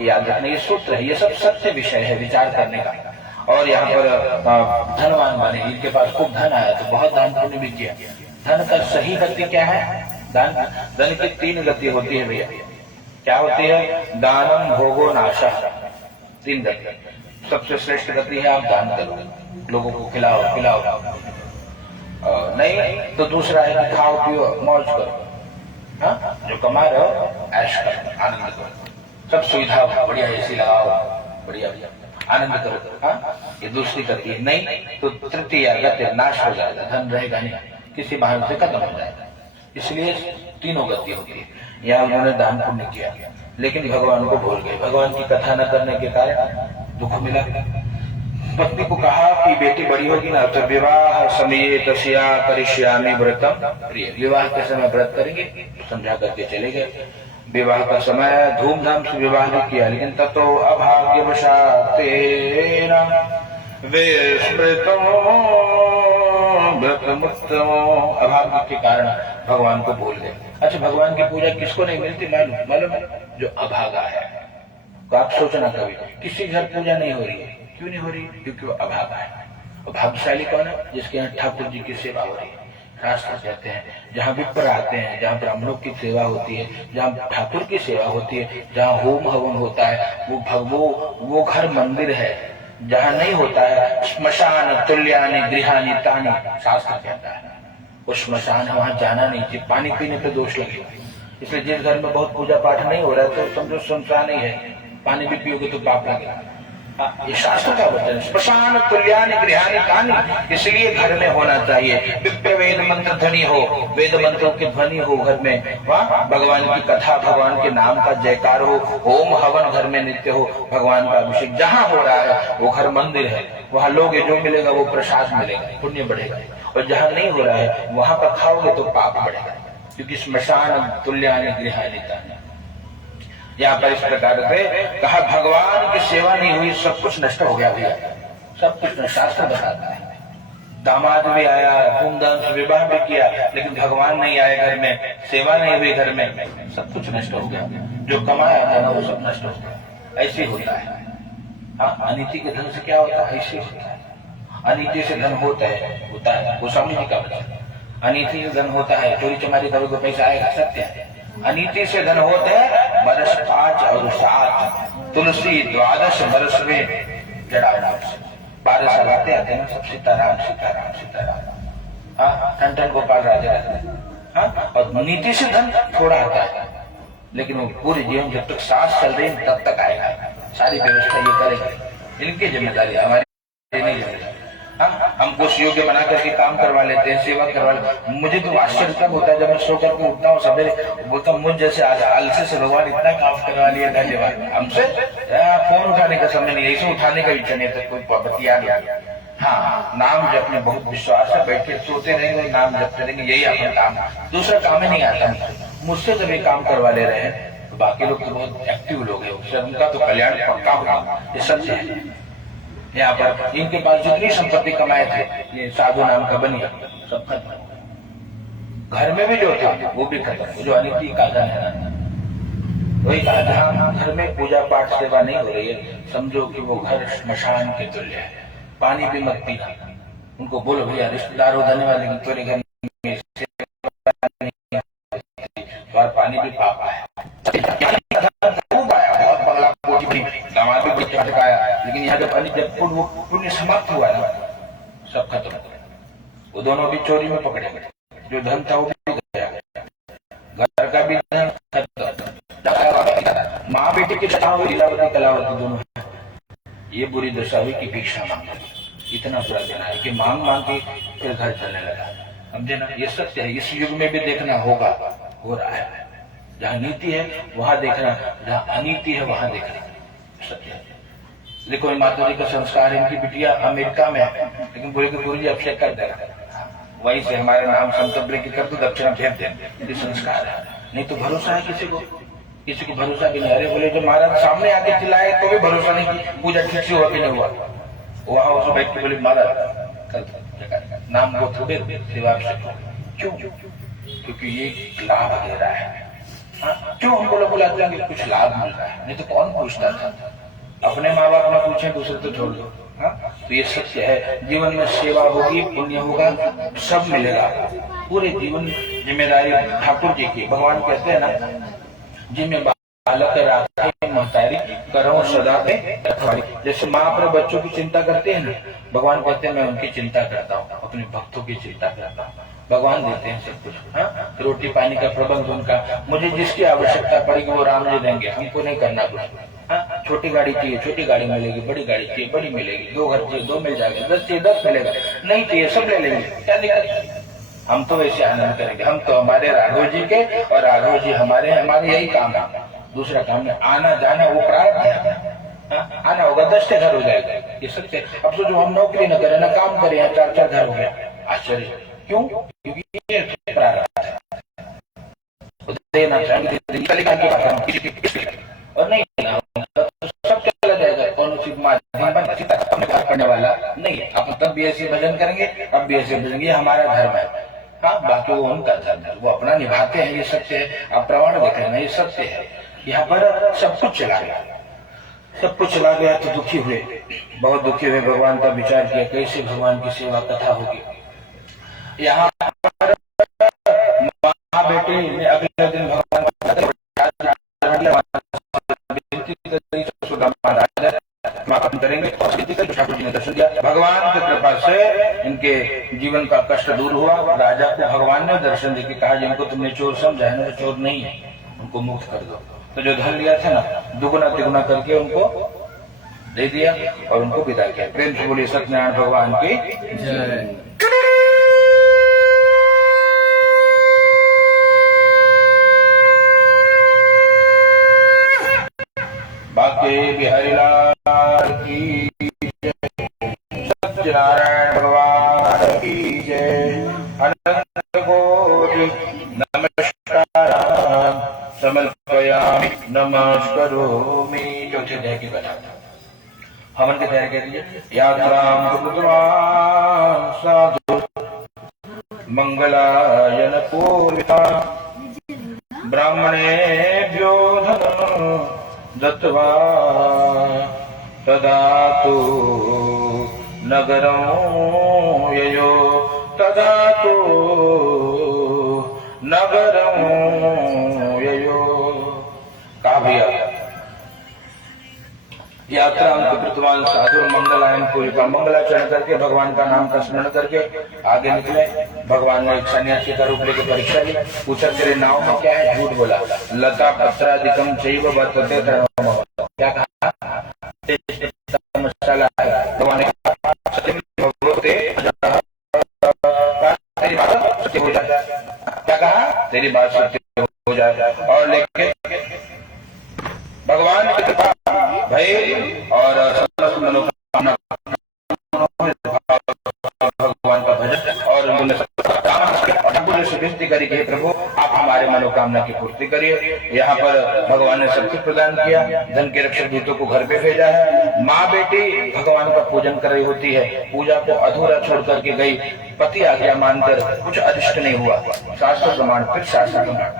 याद रखना, ये सूत्र है, ये सब सत्य विषय है विचार करने का। और यहाँ पर धनवान बने, इनके पास खूब धन आया तो बहुत दान पुण्य भी किया। धन का सही गति क्या है? धन की तीन गति होती है भैया। क्या होती है? दानम भोगो नाशा, तीन गति। सबसे श्रेष्ठ गति है आप दान करो, लोगों को खिलाओ पिलाओ। नहीं तो दूसरा है खाओ पियो मौज करो। जो कमा रहे हो ऐश करो, आनंद करो, सब सुविधा बढ़िया, एसी लगाओ, बढ़िया आनंद करो। ये दूसरी गति है। नहीं तो तृतीय गति, नाश हो जाएगा, धन रहेगा नहीं, किसी बहाने से खत्म हो जाएगा। इसलिए तीनों गति होती है। यहाँ उन्होंने दान पुण्य किया, लेकिन भगवान को भूल गए। भगवान की कथा न करने के कारण दुख मिला। पत्नी को कहा कि बेटी बड़ी होगी ना तो विवाह समय तस्या करिष्यामि व्रतम प्रिय, विवाह के समय व्रत करेंगे, समझा करके चले गए। विवाह का समय धूमधाम से विवाह भी किया, लेकिन ततो अभाग्यवशात् तेन विस्मृतो व्रतमुत्तमो, अभाग्य के कारण भगवान को भूल गए। अच्छा, भगवान की पूजा किसको नहीं मिलती मालूम? जो अभागा है। तो आप सोचना कभी किसी घर पूजा नहीं हो रही है, क्यों नहीं हो रही? क्योंकि वो अभागा है। और भाग्यशाली कौन है? जिसके यहाँ ठाकुर जी की सेवा हो रही है। शास्त्र कहते हैं जहाँ विप्र आते हैं, जहाँ ब्राह्मणों की सेवा होती है, जहाँ ठाकुर की सेवा होती है, जहाँ होम हवन होता है, वो घर मंदिर है। जहाँ नहीं होता है श्मशान तुल्यानि गृहानि तानि, शास्त्र कहता है वो श्मशान है, वहां जाना नहीं चाहिए। पानी पीने पे दोष लगेगा। इसलिए जिस घर में बहुत पूजा पाठ नहीं हो रहा है तो समझो श्मशान ही है, पानी भी पियोगे तो पाप लगेगा। ये शास्त्र का वचन, श्मशान तुल्यानि गृहानि तानि, इसलिए घर में होना चाहिए। दिव्य वेद मंत्र ध्वनि हो, वेद मंत्रों की ध्वनि हो घर में, वहाँ भगवान की कथा, भगवान के नाम का जयकार हो, होम हवन घर में नित्य हो, भगवान का अभिषेक जहाँ हो रहा है वो घर मंदिर है। वहाँ लोगे जो मिलेगा वो प्रसाद मिलेगा, पुण्य बढ़ेगा। और जहाँ नहीं हो रहा है वहां का खाओगे तो पाप बढ़ेगा, क्योंकि श्मशान तुल्यानि गृहानि तानि। यहाँ पर इस प्रकार से कहा भगवान की सेवा नहीं हुई सब कुछ नष्ट हो गया भैया, सब कुछ शास्त्र बताता है। दामाद भी आया, धूमधाम से विवाह भी किया, लेकिन भगवान नहीं आए घर में, सेवा नहीं हुई घर में, सब कुछ नष्ट हो गया। जो कमाया था ना वो सब नष्ट हो गया। ऐसे होता है। हाँ, अनीति के धन से क्या होता है? ऐसे होता है। अनीति से धन होता है गोस्वामी जी का वचन। अनीति से धन होता है, चोरी चमारी करोगे पैसा आएगा, सत्य है। अनीति से धन होता है बरस 5 और 7, तुलसी 12 बरस में जड़ा 12 साल आते आते ना सब सीताराम सीताराम सीताराम। हाँ, ठन गोपाल राजा रहते। हाँ, और नीति से धन थोड़ा आता है, लेकिन वो पूरे जीवन जब तक सांस चल रही तब तक आएगा। सारी व्यवस्था ये करेंगे, इनकी जिम्मेदारी, हमारी नहीं जिम्मेदारी। हाँ, हमको योग्य बना करके काम करवा लेते हैं, सेवा करवा लेते। मुझे तो आश्चर्य तब होता है जब मैं सो करके उठता हूँ सवेरे, बोलता हूँ मुझ जैसे आलसी से भगवान इतना काम करवा लिया, धन्यवाद। हमसे फोन उठाने का समय नहीं, ऐसे उठाने का इच्छा नहीं था, कोई बतिया नहीं। हाँ, नाम जपने बहुत विश्वास है, बैठे सोते रहेंगे, नाम जपते रहेंगे, यही अपना काम, दूसरा काम ही नहीं आता। मुझसे जब ये काम करवा ले रहे हैं तो बाकी लोग तो बहुत एक्टिव लोग हैं, उनका तो कल्याण पक्का होगा, ये सच है। यहाँ पर इनके पास जितनी संपत्ति कमाए थे, ये साधु नाम का बनिया सब खत्म। घर में भी जो था वो भी खत्म। जो अनिति का धन है ना, वही कहा जहाँ घर में पूजा पाठ सेवा नहीं हो रही है, समझो कि वो घर श्मशान के तुल्य है। पानी भी मत पीना। उनको बोलो भैया रिश्तेदार हो धन्यवाद, लेकिन तेरे घर में और पानी भी पाप है। खूब आया, बहुत बंगला कोठी, दामाद भी कुछ चटकाया, लेकिन यहाँ जब वो पुण्य समाप्त हुआ ना, सब खत्म। वो दोनों भी चोरी में पकड़े गए, जो धन था वो भी गया, घर का भी धन खत्म। माँ बेटी की दशा हुई, लीलावती कलावती दोनों। ये बुरी दशा हुई कि भिक्षा मांगे। इतना बुरा देना है कि मांग मांग के फिर घर चलने लगा। समझे ना, ये सत्य है। इस युग में भी देखना होगा, हो रहा है। जहाँ नीति है वहां देखना, जहाँ अनीति है वहां देखना, सत्य है। देखो माता जी का संस्कार है, इनकी बिटिया अमेरिका में है, लेकिन बोले कि गुरु जी अभिषेक कर देना, वहीं से हमारे नाम संतब्र की कर दो, दक्षिणा भेज दें। ये संस्कार है। नहीं तो भरोसा है किसी को, किसी को भरोसा भी नहीं। अरे बोले जो महाराज सामने आके चिल्लाए तो भी भरोसा नहीं कि पूजा ठीक से हुआ कि नहीं हुआ। वहां उस व्यक्ति बोले महाराज कल नाम वो थोड़े सेवा क्यों? क्योंकि ये लाभ दे रहा है। क्यों हमको लोग बुलाते हैं? कुछ लाभ मिल रहा है, नहीं तो कौन पूछता था। अपने माँ बाप ना पूछे, दूसरे तो छोड़ दो। तो ये सत्य है। जीवन में सेवा होगी, पुण्य होगा, सब मिलेगा। पूरे जीवन जिम्मेदारी ठाकुर जी की। भगवान कहते हैं ना, जिनमें बालक राखे महतारी करो सदा पे रखवाली। जैसे माँ अपने बच्चों की चिंता करते हैं ना, भगवान कहते हैं मैं उनकी चिंता करता हूँ, अपने भक्तों की चिंता करता हूँ। भगवान देते हैं सब कुछ। हाँ, रोटी पानी का प्रबंध उनका। मुझे जिसकी आवश्यकता पड़ेगी वो राम जी देंगे, हमको नहीं करना कुछ। हाँ, छोटी गाड़ी चाहिए, छोटी गाड़ी मिलेगी, बड़ी गाड़ी चाहिए, बड़ी मिलेगी। 2 घर चाहिए, 2 मिल जाएगा, 10 चाहिए, 10 मिलेगा। नहीं चाहिए, सब ले लेंगे, क्या दिक्कत। हम तो वैसे आनंद करेंगे। हम तो हमारे राघव जी के और राघव जी हमारे यही काम है, दूसरा काम नहीं। आना जाना वो प्रारब्ध है। आना होगा 10 घर हो जाएगा, ये सत्य। अब सोचो हम नौकरी न करें, न काम करें, 4-4 घर हो गया, आश्चर्य क्यों? क्योंकि ये प्रारब्ध है। और नहीं सब चला जाएगा, कौन सी माध्यम करने वाला नहीं। अब तब भी ऐसे भजन करेंगे, अब भी ऐसे भजन, ये हमारा धर्म है। हाँ, बाकी वो उनका धर्म है, वो अपना निभाते हैं, ये सत्य है। आप प्रमाण देख लेना, ये सत्य है। यहाँ पर सब कुछ चला गया, सब कुछ चला गया तो दुखी हुए, बहुत दुखी हुए। भगवान का विचार किया कैसे भगवान की सेवा कथा होगी। यहाँ पर माँ बेटे ने अगले दिन भगवान करेंगे, ठाकुर जी ने दर्शन दिया। भगवान की कृपा से इनके जीवन का कष्ट दूर हुआ। राजा को भगवान ने दर्शन देके कहा जिनको तुमने चोर समझा है, चोर नहीं है, उनको मुक्त कर दो। तो जो धन लिया था ना, दुगुना तिगुना करके उनको दे दिया और उनको विदा किया। प्रेम से बोलिए सत्यनारायण भगवान की जय। बाके बिहारी लाल की जय, सत्यनारायण भगवान की जय। अनंत कोटि नमस्कार। समर्पयामि नमस्करोमि। चौथे अध्याय की कथा हवन के अध्याय कह दीजिए। यात्रां कृतवान् साधु मंगलायन पूर्विता ब्राह्मणेभ्यो धनं दत्त्वा तदा तु नगरं ययो तदा तु नगरं ययो। कहा भैया यात्रा उनको कृतवान साधु मंगलायन पूरी का मंगलाचरण करके भगवान का नाम का स्मरण करके आगे निकले। भगवान ने एक सन्यासी का रूप लेकर परीक्षा ली। पूछा तेरे नाव में क्या है? झूठ बोला। लता पत्रादिकम चैव वर्तते धर्मम। क्या कहा? मसाला है। भगवान ने कहा सत्यम भगवते तेरी बात सत्य हो जाए। क्या कहा? तेरी बात सत्य हो जाए। और लेके भगवान की कृपा भय और समस्त मनोकामना भगवान का भजन और ठाकुर से विनती करी कि प्रभु आप हमारे मनोकामना की पूर्ति करिए। यहाँ पर भगवान ने सब कुछ प्रदान किया। धन के रक्षक दूतों को घर पे भेजा है। माँ बेटी भगवान का पूजन कर रही होती है। पूजा को अधूरा छोड़ करके गई। पति आज्ञा मानकर कुछ अरिष्ट नहीं हुआ। शास्त्र प्रमाण फिर शास्त्र प्रमाण।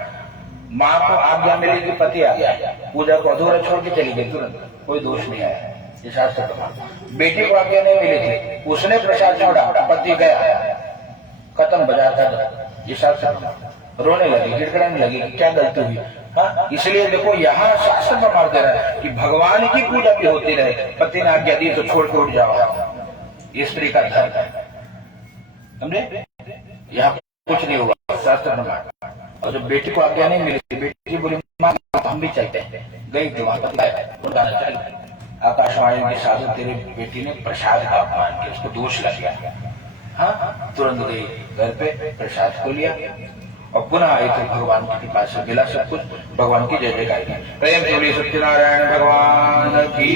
माँ को आज्ञा मिली कि पति आ गया, पूजा को अधूरा छोड़ के चली गई तुरंत, कोई दोष नहीं आया। ये शास्त्र प्रमाण। बेटी को आज्ञा नहीं मिली थी, उसने प्रसाद छोड़ा, पति गया, खत्म बाजार था। ये शास्त्र प्रमाण। रोने लगी, गिड़गिड़ाने लगी कि क्या गलती हुई। हाँ, इसलिए देखो यहाँ शास्त्र प्रमाण दे रहा है कि भगवान की पूजा भी होती रहे। पति ने आज्ञा दी तो छोड़ के उठ जाओ, ये स्त्री का धर्म है। समझे? यहाँ कुछ नहीं हुआ, शास्त्र प्रमाण। और जब बेटी को आज्ञा नहीं मिली, बेटी बोली माँ हम भी चाहते हैं, गई थी वहां पर आकाशवाणी के साधु तेरी बेटी ने प्रसाद का अपमान किया, उसको दोष लग गया। हाँ, तुरंत गई घर पे, प्रसाद को लिया और पुनः आई तो भगवान की कृपा से मिला सब कुछ। भगवान की जय जयकार की। प्रेम से बोलिए सत्यनारायण भगवान की,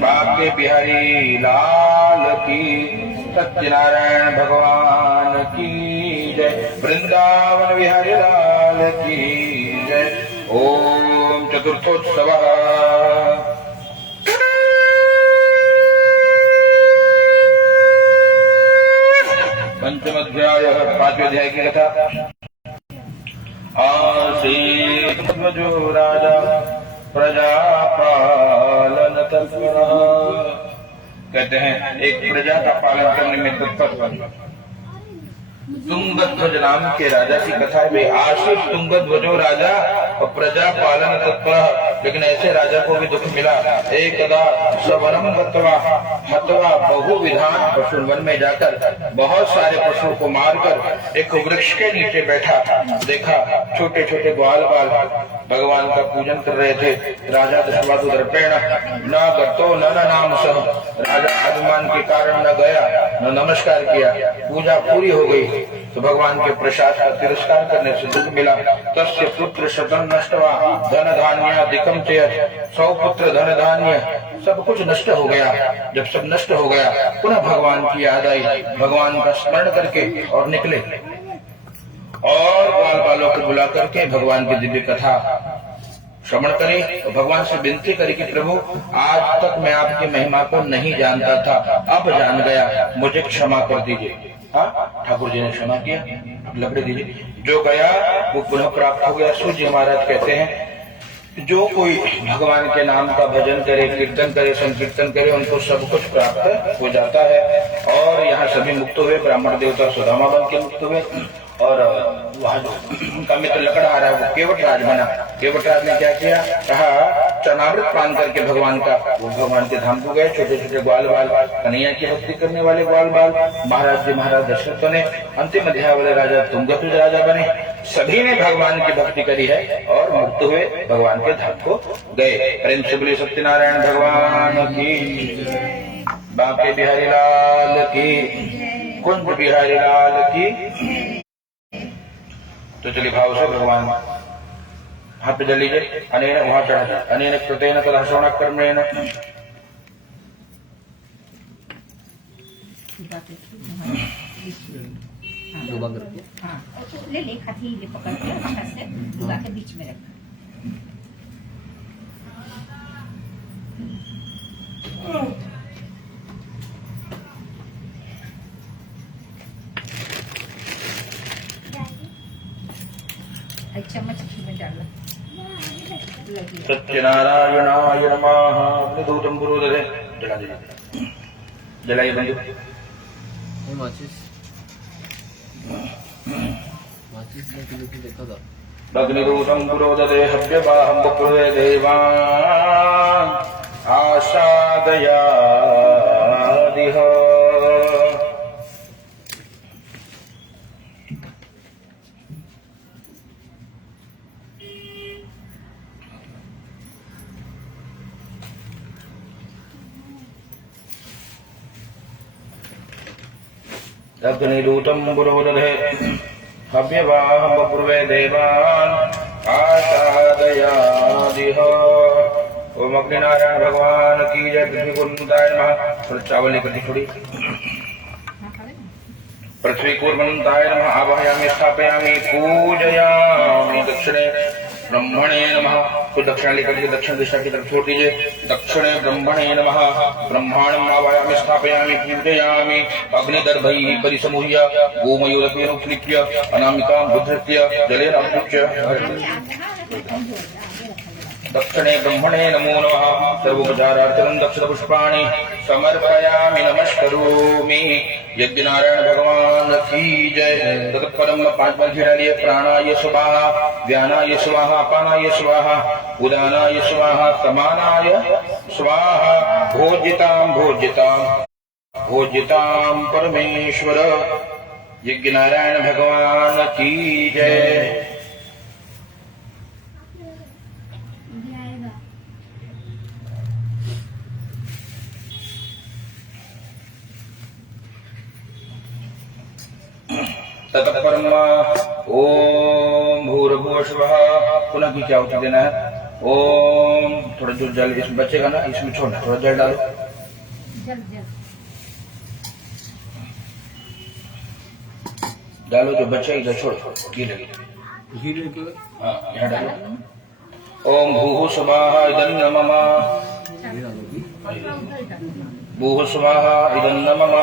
बाके बिहारी लाल की, सत्यनारायण भगवान की जय, वृंदावन बिहारी लाल की जय। ओम चतुर्थोत्सव पंचम अध्याय, पांचवें अध्याय की कथा। आसीत जो राजा प्रजापालन तत्परः, कहते हैं एक प्रजा का पालन करने में तत्पर। तुंगध्वज नाम के राजा की कथा है। आशीष तुंगध्वजो राजा और प्रजा पालन तत्पर। लेकिन ऐसे राजा को भी दुख मिला। एकदा सवनम गत्वा हत्वा बहुविधान पशु, वन में जाकर बहुत सारे पशुओं को मारकर एक वृक्ष के नीचे बैठा। देखा छोटे छोटे ग्वाल बाल भगवान का पूजन कर रहे थे। राजा दशवासु दर्पेण न गतो न नाम सह, राजा अभिमान के कारण न गया न नमस्कार किया। पूजा पूरी हो गई तो भगवान के प्रसाद का तिरस्कार करने से दुख मिला। तस्य पुत्र शतम नष्टवा धन धान्यादिकम चेत्, 100 पुत्र धन धान्य सब कुछ नष्ट हो गया। जब सब नष्ट हो गया पुनः भगवान की याद आई। भगवान का स्मरण करके और निकले और ग्वाल बालों को बुला करके भगवान की दिव्य कथा श्रवण करे और भगवान से विनती करे कि प्रभु आज तक मैं आपकी महिमा को नहीं जानता था, अब जान गया, मुझे क्षमा कर दीजिए। हाँ, ठाकुर जी ने क्षमा किया, लकड़ी दीजिए। जो गया वो पुनः प्राप्त हो गया। सूर्य महाराज कहते हैं जो कोई भगवान के नाम का भजन करे, कीर्तन करे, संकीर्तन करे, उनको सब कुछ प्राप्त हो जाता है। और यहाँ सभी मुक्त हुए। ब्राह्मण देवता सुदामा बन के मुक्त हुए। और वहाँ जो उनका मित्र लकड़ा आ रहा है वो केवटराज बना। केवटराज ने क्या किया, कहा चरणामृत पान करके भगवान का, वो भगवान के धाम को गए। छोटे छोटे ग्वाल बाल, कन्हैया की भक्ति करने वाले ग्वाल बाल। महाराज जी महाराज दशरथ ने, अंतिम अध्याय वाले राजा तुंगध्वज राजा बने। सभी ने भगवान की भक्ति करी है और मुक्त हुए, भगवान के धाम को गए। प्रेम से बोले सत्यनारायण भगवान की, बाके बिहारी लाल की, कुंज बिहारी लाल की। तो चलिए भाव से भगवान हाथ पे जल लीजिए। अनेन वहां चढ़ा, अनेन कृतेन तथा श्रवण कर्मेण। ले ले खाती ये पकड़ के अच्छा से डुबा के बीच में रखना। एक चम्मच घी में डालना लगी सत्यनारायणाय नमः। अग्निदूतं पुरोदधे। जला दीजिए, जलाइए बंधु। माचिस में किलो की देखा था। अग्निदूतं पुरोदधे हव्यवाहं बपुरे देवान् आसादयादिह। अग्निदूतं पुरोदधे हव्यवाहं बपुरे देवान् आसादयादिह। ओम अग्निनारायण भगवान की जय। पृथ्वी कुर्मन्ताय नमः। थोड़ा चावल लेकर दी थोड़ी। पृथ्वी कुर्मन्ताय नमः। आवाहयामि स्थापयामि पूजयामि। दक्षिणे ब्रह्मणे नमः। तो दक्षिण लेकर के दक्षिण दिशा की तरफ छोड़ दीजिए। दक्षिणे ब्रह्मणे नमः। ब्रह्मांडं आवाहयामि स्थापयामि पूजयामि। अग्निदर्भैः परिसमुह्य गोमयोदकेन उत्क्लिप्य अनामिकां बुद्धृत्य जलेन अभ्युच्य। दक्षिणे ब्रह्मणे नमो नमः। सर्वोपचारार्थं दक्षिणपुष्पाणि समर्पयामि नमस्करोमि। यज्ञनारायण भगवान की जय। तत्परम 5 बार घी डालिए। प्राणाय स्वाहा, व्यानाय स्वाहा, अपानाय स्वाहा, उदानाय स्वाहा, समानाय स्वाहा। भोज्यतां भोज्यतां भोज्यतां परमेश्वर। यज्ञनारायण भगवान की जय। तत्परम ओम भूर्भुवस्वः। पुनः की क्या होती देना है। ओम थोड़ा जो जल इसमें बचेगा ना, इसमें छोड़ना। थोड़ा जल डालो। जल जल डालो, जो बचे इधर छोड़ो। घी लगे। हाँ, यहाँ डालो। ओम भूः स्वाहा इदं मम। भूः स्वाहा इदं मम।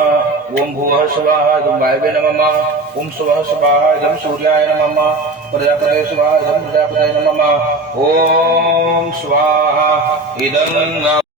ओम भूः स्वाहा इदं वायवे नमः। ओम स्वः स्वाहा इदं सूर्याय नमः। प्रजापतये स्वाहा इदं प्रजापतये नमः। ओम स्वाहा इदं